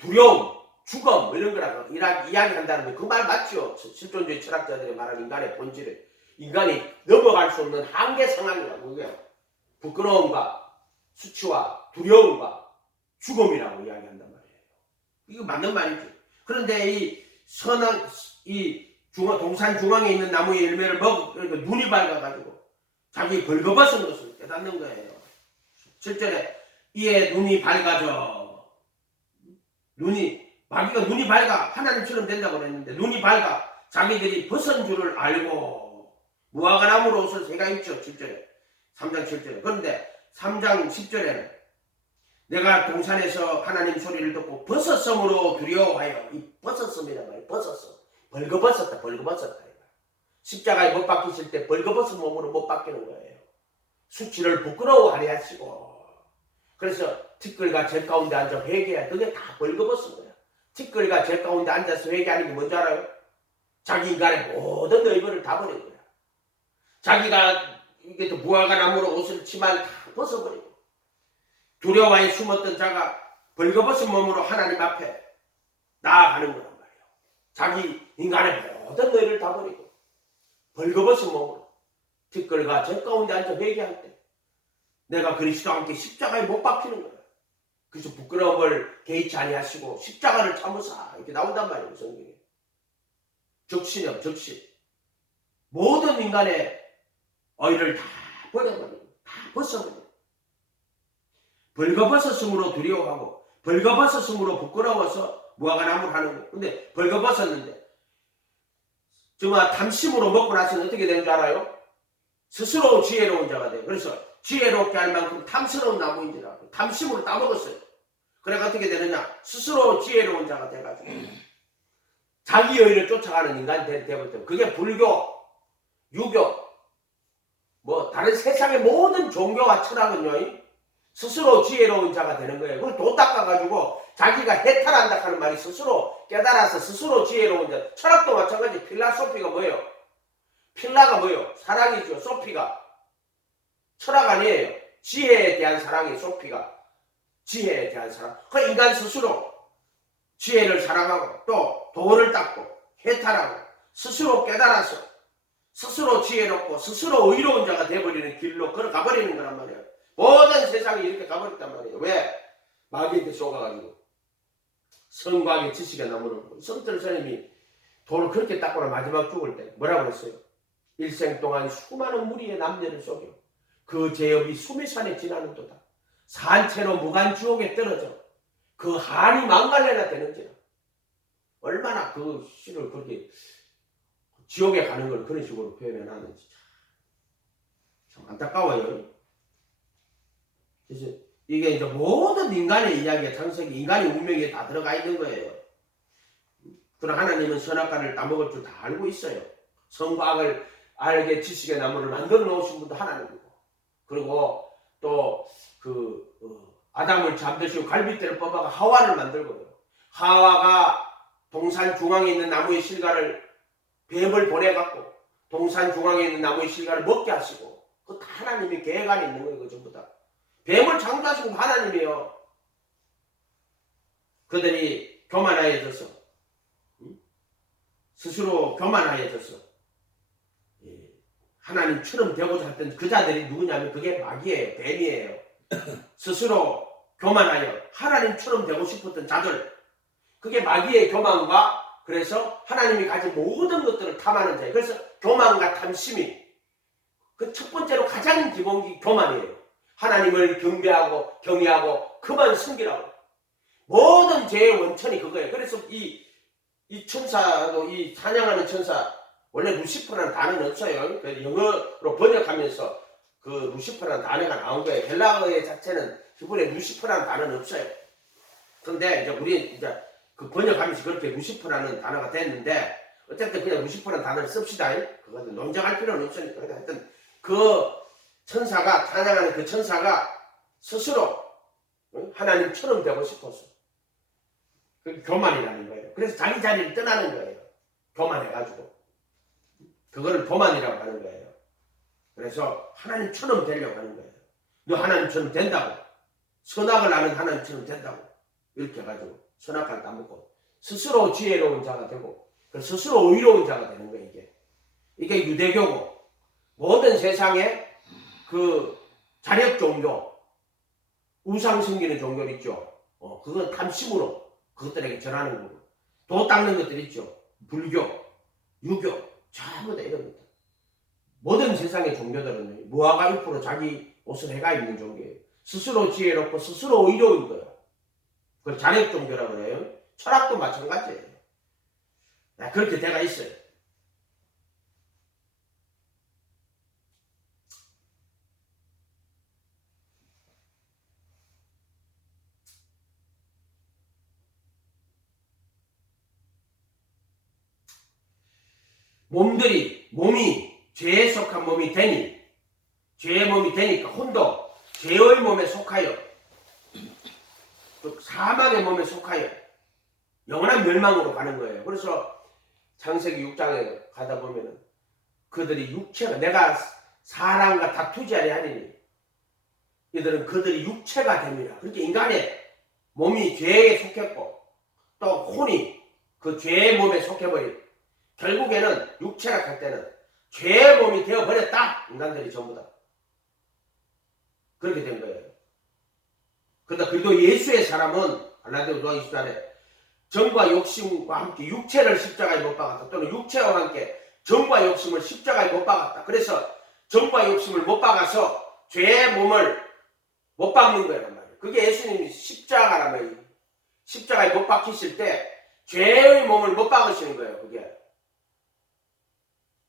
두려움, 죽음 뭐 이런 거라고 이야기한다는데 그 말 맞죠? 실존주의 철학자들이 말하는 인간의 본질을 인간이 넘어갈 수 없는 한계 상황이라고 그게 부끄러움과 수치와 두려움과 죽음이라고 이야기한단 말이에요. 이거 맞는 말이죠. 그런데 이 선한 동산 중앙에 있는 나무의 열매를 그러니까 눈이 밝아가지고 자기 벌거벗은 것을 깨닫는 거예요. 7절에 이에 눈이 밝아져. 마귀가 눈이 밝아 하나님처럼 된다고 그랬는데 눈이 밝아 자기들이 벗은 줄을 알고 무화과 나무로 옷을 새가 입죠. 7절에 3장 7절에. 그런데 3장 10절에는 내가 동산에서 하나님 소리를 듣고 벗었음으로 두려워하여. 이 벗었음이란 말이에요. 벗었어. 벌거벗었다. 십자가에 못 박히실 때 벌거벗은 몸으로 못 박히는 거예요. 수치를 부끄러워하려 하시고. 그래서 티끌과 제 가운데 앉아 회개해. 그게 다 벌거벗은 거야. 티끌과 제 가운데 앉아서 회개하는 게 뭔지 알아요? 자기 인간의 모든 의무를 다 버린 거야. 자기가 이게 또 무화과 나무로 옷을 치마를 다 벗어버리고 두려워에 숨었던 자가 벌거벗은 몸으로 하나님 앞에 나아가는 거란 말이에요. 자기 인간의 모든 의를 다 버리고 벌거벗은 몸으로 티끌과 저 가운데 앉아 회개할 때 내가 그리스도와 함께 십자가에 못 박히는 거예요. 그래서 부끄러움을 개의치 아니하시고 십자가를 참으사 이렇게 나온단 말이에요. 성경에. 적신이요. 적신. 모든 인간의 의를 다 버려버리고 다 벗어버리고 벌거벗었으므로 두려워하고 벌거벗었으므로 부끄러워서 무화과나무를 하는 거예요. 근데 벌거벗었는데 정말 탐심으로 먹고 나서는 어떻게 되는 줄 알아요? 스스로 지혜로운 자가 돼요. 그래서 지혜롭게 할 만큼 탐스러운 나무인지라 탐심으로 따먹었어요. 그래가 어떻게 되느냐? 스스로 지혜로운 자가 돼가지고 자기 의를 쫓아가는 인간이 되버렸어요. 그게 불교, 유교, 뭐 다른 세상의 모든 종교와 철학은요 스스로 지혜로운 자가 되는 거예요. 그걸 도 닦아가지고 자기가 해탈한다 하는 말이 스스로 깨달아서 스스로 지혜로운 자. 철학도 마찬가지. 필라소피가 뭐예요? 필라가 뭐예요? 사랑이죠. 소피가 철학 아니에요. 지혜에 대한 사랑이 소피가 지혜에 대한 사랑. 그 인간 스스로 지혜를 사랑하고 또 도를 닦고 해탈하고 스스로 깨달아서 스스로 지혜롭고 스스로 의로운 자가 되어버리는 길로 걸어가버리는 거란 말이에요. 모든 세상이 이렇게 가버렸단 말이에요. 왜? 마귀한테 속아가지고 성곽의 지식에 나무는 성들 스님이 돌을 그렇게 닦고나 마지막 죽을 때 뭐라고 그랬어요? 일생 동안 수많은 무리의 남녀를 속여 그 죄업이 수미산에 지나는도다. 산채로 무간지옥에 떨어져 그 한이 망갈래나 되는지라. 얼마나 그 시를 그렇게 지옥에 가는 걸 그런 식으로 표현해놨는지 참 안타까워요. 그래서 이게 이제 모든 인간의 이야기가 창세기 인간의 운명에 다 들어가 있는 거예요. 그러나 하나님은 선악과를 따먹을 줄 다 알고 있어요. 선과 악을 지식의 나무를 만들어 놓으신 분도 하나님이고, 그리고 또 아담을 잠드시고 갈빗대를 뽑아가 하와를 만들고요. 하와가 동산 중앙에 있는 나무의 실과를 뱀을 보내갖고 동산 중앙에 있는 나무의 실과를 먹게 하시고, 그거 다 하나님의 계획 안에 있는 거예요. 그 전부 다. 뱀을 창조하신 건 하나님이에요. 그들이 교만하여져서 스스로 교만하여져서 하나님처럼 되고자 했던 그 자들이 누구냐면 그게 마귀예요. 뱀이에요. 스스로 교만하여 하나님처럼 되고 싶었던 자들, 그게 마귀의 교만과 그래서 하나님이 가진 모든 것들을 탐하는 자예요. 그래서 교만과 탐심이 그 첫 번째로 가장 기본기 교만이에요. 하나님을 경배하고 경외하고 그만 숨기라고. 모든 죄의 원천이 그거예요. 그래서 이 천사도 이 찬양하는 천사, 원래 루시퍼라는 단어는 없어요. 영어로 번역하면서 그 루시퍼라는 단어가 나온 거예요. 헬라어의 자체는 기본에 루시퍼라는 단어는 없어요. 그런데 이제 우리 이제 그 번역하면서 그렇게 루시퍼라는 단어가 됐는데, 어쨌든 그냥 루시퍼라는 단어를 씁시다. 그것도 논쟁할 필요는 없으니까. 하여튼 그 천사가, 찬양하는 그 천사가 스스로 하나님처럼 되고 싶었어. 그게 교만이라는 거예요. 그래서 자기 자리를 떠나는 거예요. 교만해가지고. 그거를 교만이라고 하는 거예요. 그래서 하나님처럼 되려고 하는 거예요. 너 하나님처럼 된다고. 선악을 아는 하나님처럼 된다고. 이렇게 해가지고 선악을 다 먹고 스스로 지혜로운 자가 되고 스스로 의로운 자가 되는 거예요. 이게 유대교고, 모든 세상에 그 자력 종교, 우상 섬기는 종교 있죠. 그건 탐심으로 그것들에게 전하는 거고, 도 닦는 것들 있죠. 불교, 유교, 전부 다 이런 것들. 모든 세상의 종교들은 무화과 잎으로 자기 옷을 해가 있는 종교예요. 스스로 지혜롭고 스스로 의로운 거예요. 그걸 자력 종교라고 그래요. 철학도 마찬가지예요. 그렇게 돼가 있어요. 몸이 죄에 속한 몸이 되니, 죄의 몸이 되니까 혼도 죄의 몸에 속하여, 즉 사망의 몸에 속하여 영원한 멸망으로 가는 거예요. 그래서 창세기 6장에 가다 보면은 그들이 육체가, 내가 사람과 다투지 아니하리니 이들은 그들이 육체가 됩니다. 그렇게 인간의 몸이 죄에 속했고 또 혼이 그 죄의 몸에 속해버린, 결국에는 육체라 할 때는 죄의 몸이 되어버렸다. 인간들이 전부 다 그렇게 된 거예요. 그러다 그리고 예수의 사람은 갈라디아 5장 20절에 정과 욕심과 함께 육체를 십자가에 못 박았다. 또는 육체와 함께 정과 욕심을 십자가에 못 박았다. 그래서 정과 욕심을 못 박아서 죄의 몸을 못 박는 거란 말이에요. 그게 예수님이 십자가란 말이에요. 십자가에 못 박히실 때 죄의 몸을 못 박으시는 거예요. 그게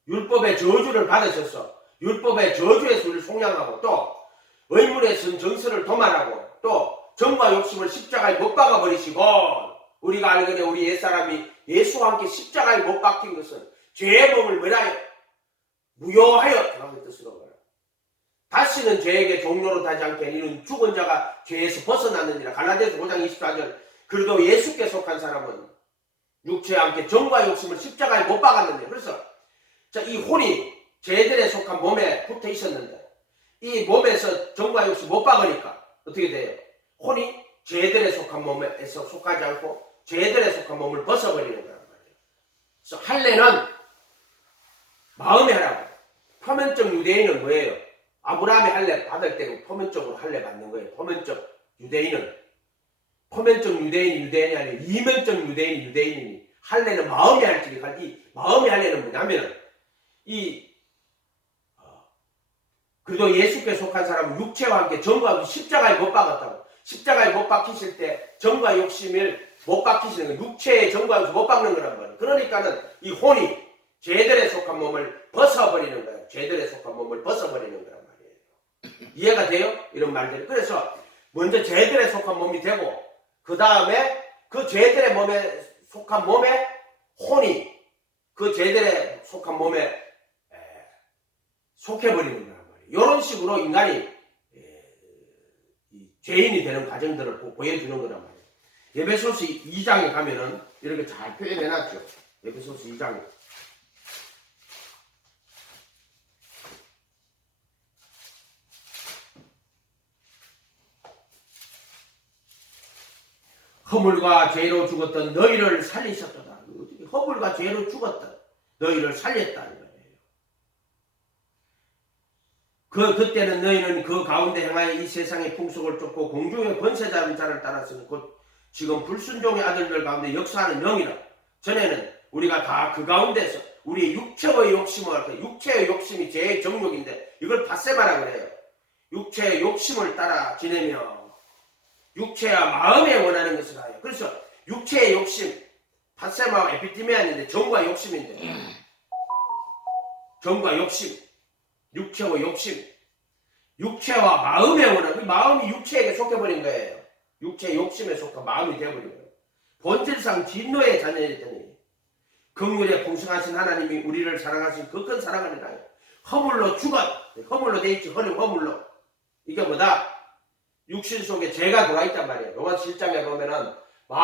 율법의 저주를 받으셔서 율법의 저주에서 우리를 속량하고, 또 의문에 쓴 정서를 도말하고, 또 정과 욕심을 십자가에 못 박아버리시고, 우리가 알거든 우리 옛사람이 예수와 함께 십자가에 못 박힌 것은 죄의 몸을 뭐라요? 무효하여 라는 뜻으로 말해요. 다시는 죄에게 종로로 타지 않게 이는 죽은 자가 죄에서 벗어났느니라. 갈라디아서 5장 24절. 그래도 예수께 속한 사람은 육체와 함께 정과 욕심을 십자가에 못 박았는데, 그래서 이 혼이 죄들에 속한 몸에 붙어 있었는데 이 몸에서 정과 욕심 못 박으니까 어떻게 돼요? 혼이 죄들에 속한 몸에서 속하지 않고 죄들에 속한 몸을 벗어버리는 거란 말이에요. 그래서 할례는 마음의 하라고. 표면적 유대인은 뭐예요? 아브라함이 할례 받을 때는 표면적으로 할례 받는 거예요. 표면적 유대인은. 표면적 유대인이 아니라 이면적 유대인이니 할례는 마음의 할지니, 이 마음의 할례는 뭐냐면은 그래도 예수께 속한 사람은 육체와 함께 정과 십자가에 못 박았다고. 십자가에 못 박히실 때 정과 욕심을 못 박히시는 거예요. 육체의 정과 욕심 못 박는 거란 말이에요. 그러니까는 이 혼이 죄들에 속한 몸을 벗어버리는 거예요. 죄들에 속한 몸을 벗어버리는 거란 말이에요. 이해가 돼요? 이런 말들이. 그래서 먼저 죄들에 속한 몸이 되고, 그 다음에 그 죄들의 몸에 속한 몸에 혼이 그 죄들에 속한 몸에 속해버리는 거란 말이에요. 이런 식으로 인간이 죄인이 되는 과정들을 보여주는 거란 말이에요. 에베소서 2장에 가면은 이렇게 잘 표현해놨죠. 에베소서 2장에. 허물과 죄로 죽었던 너희를 살리셨도다. 허물과 죄로 죽었던 너희를 살렸다는 거예요. 그때는 너희는 그 가운데 행하여 이 세상의 풍속을 쫓고 공중의 권세자는 자를 따랐으니 곧 지금 불순종의 아들들 가운데 역사하는 영이라. 전에는 우리가 다 그 가운데서 우리의 육체의 욕심을 할 거예요. 육체의 욕심이 제 정욕인데 이걸 바세바라 그래요. 육체의 욕심을 따라 지내며 육체와 마음에 원하는 것을 하여. 그래서 육체의 욕심, 바세마와 에피티미안인데 정과 욕심인데 정과 욕심, 육체와 욕심, 육체와 마음에 원하는, 마음이 육체에게 속해버린 거예요. 육체의 욕심에 속해 마음이 되어버린 거예요. 본질상 진노의 자녀였더니 긍휼에 풍성하신 하나님이 우리를 사랑하신 그 큰 사랑을 인하여 허물로 죽었, 허물로 돼 있지, 허물로. 이게 뭐다? 육신 속에 죄가 들어와 있단 말이에요. 로마서 7장에 보면은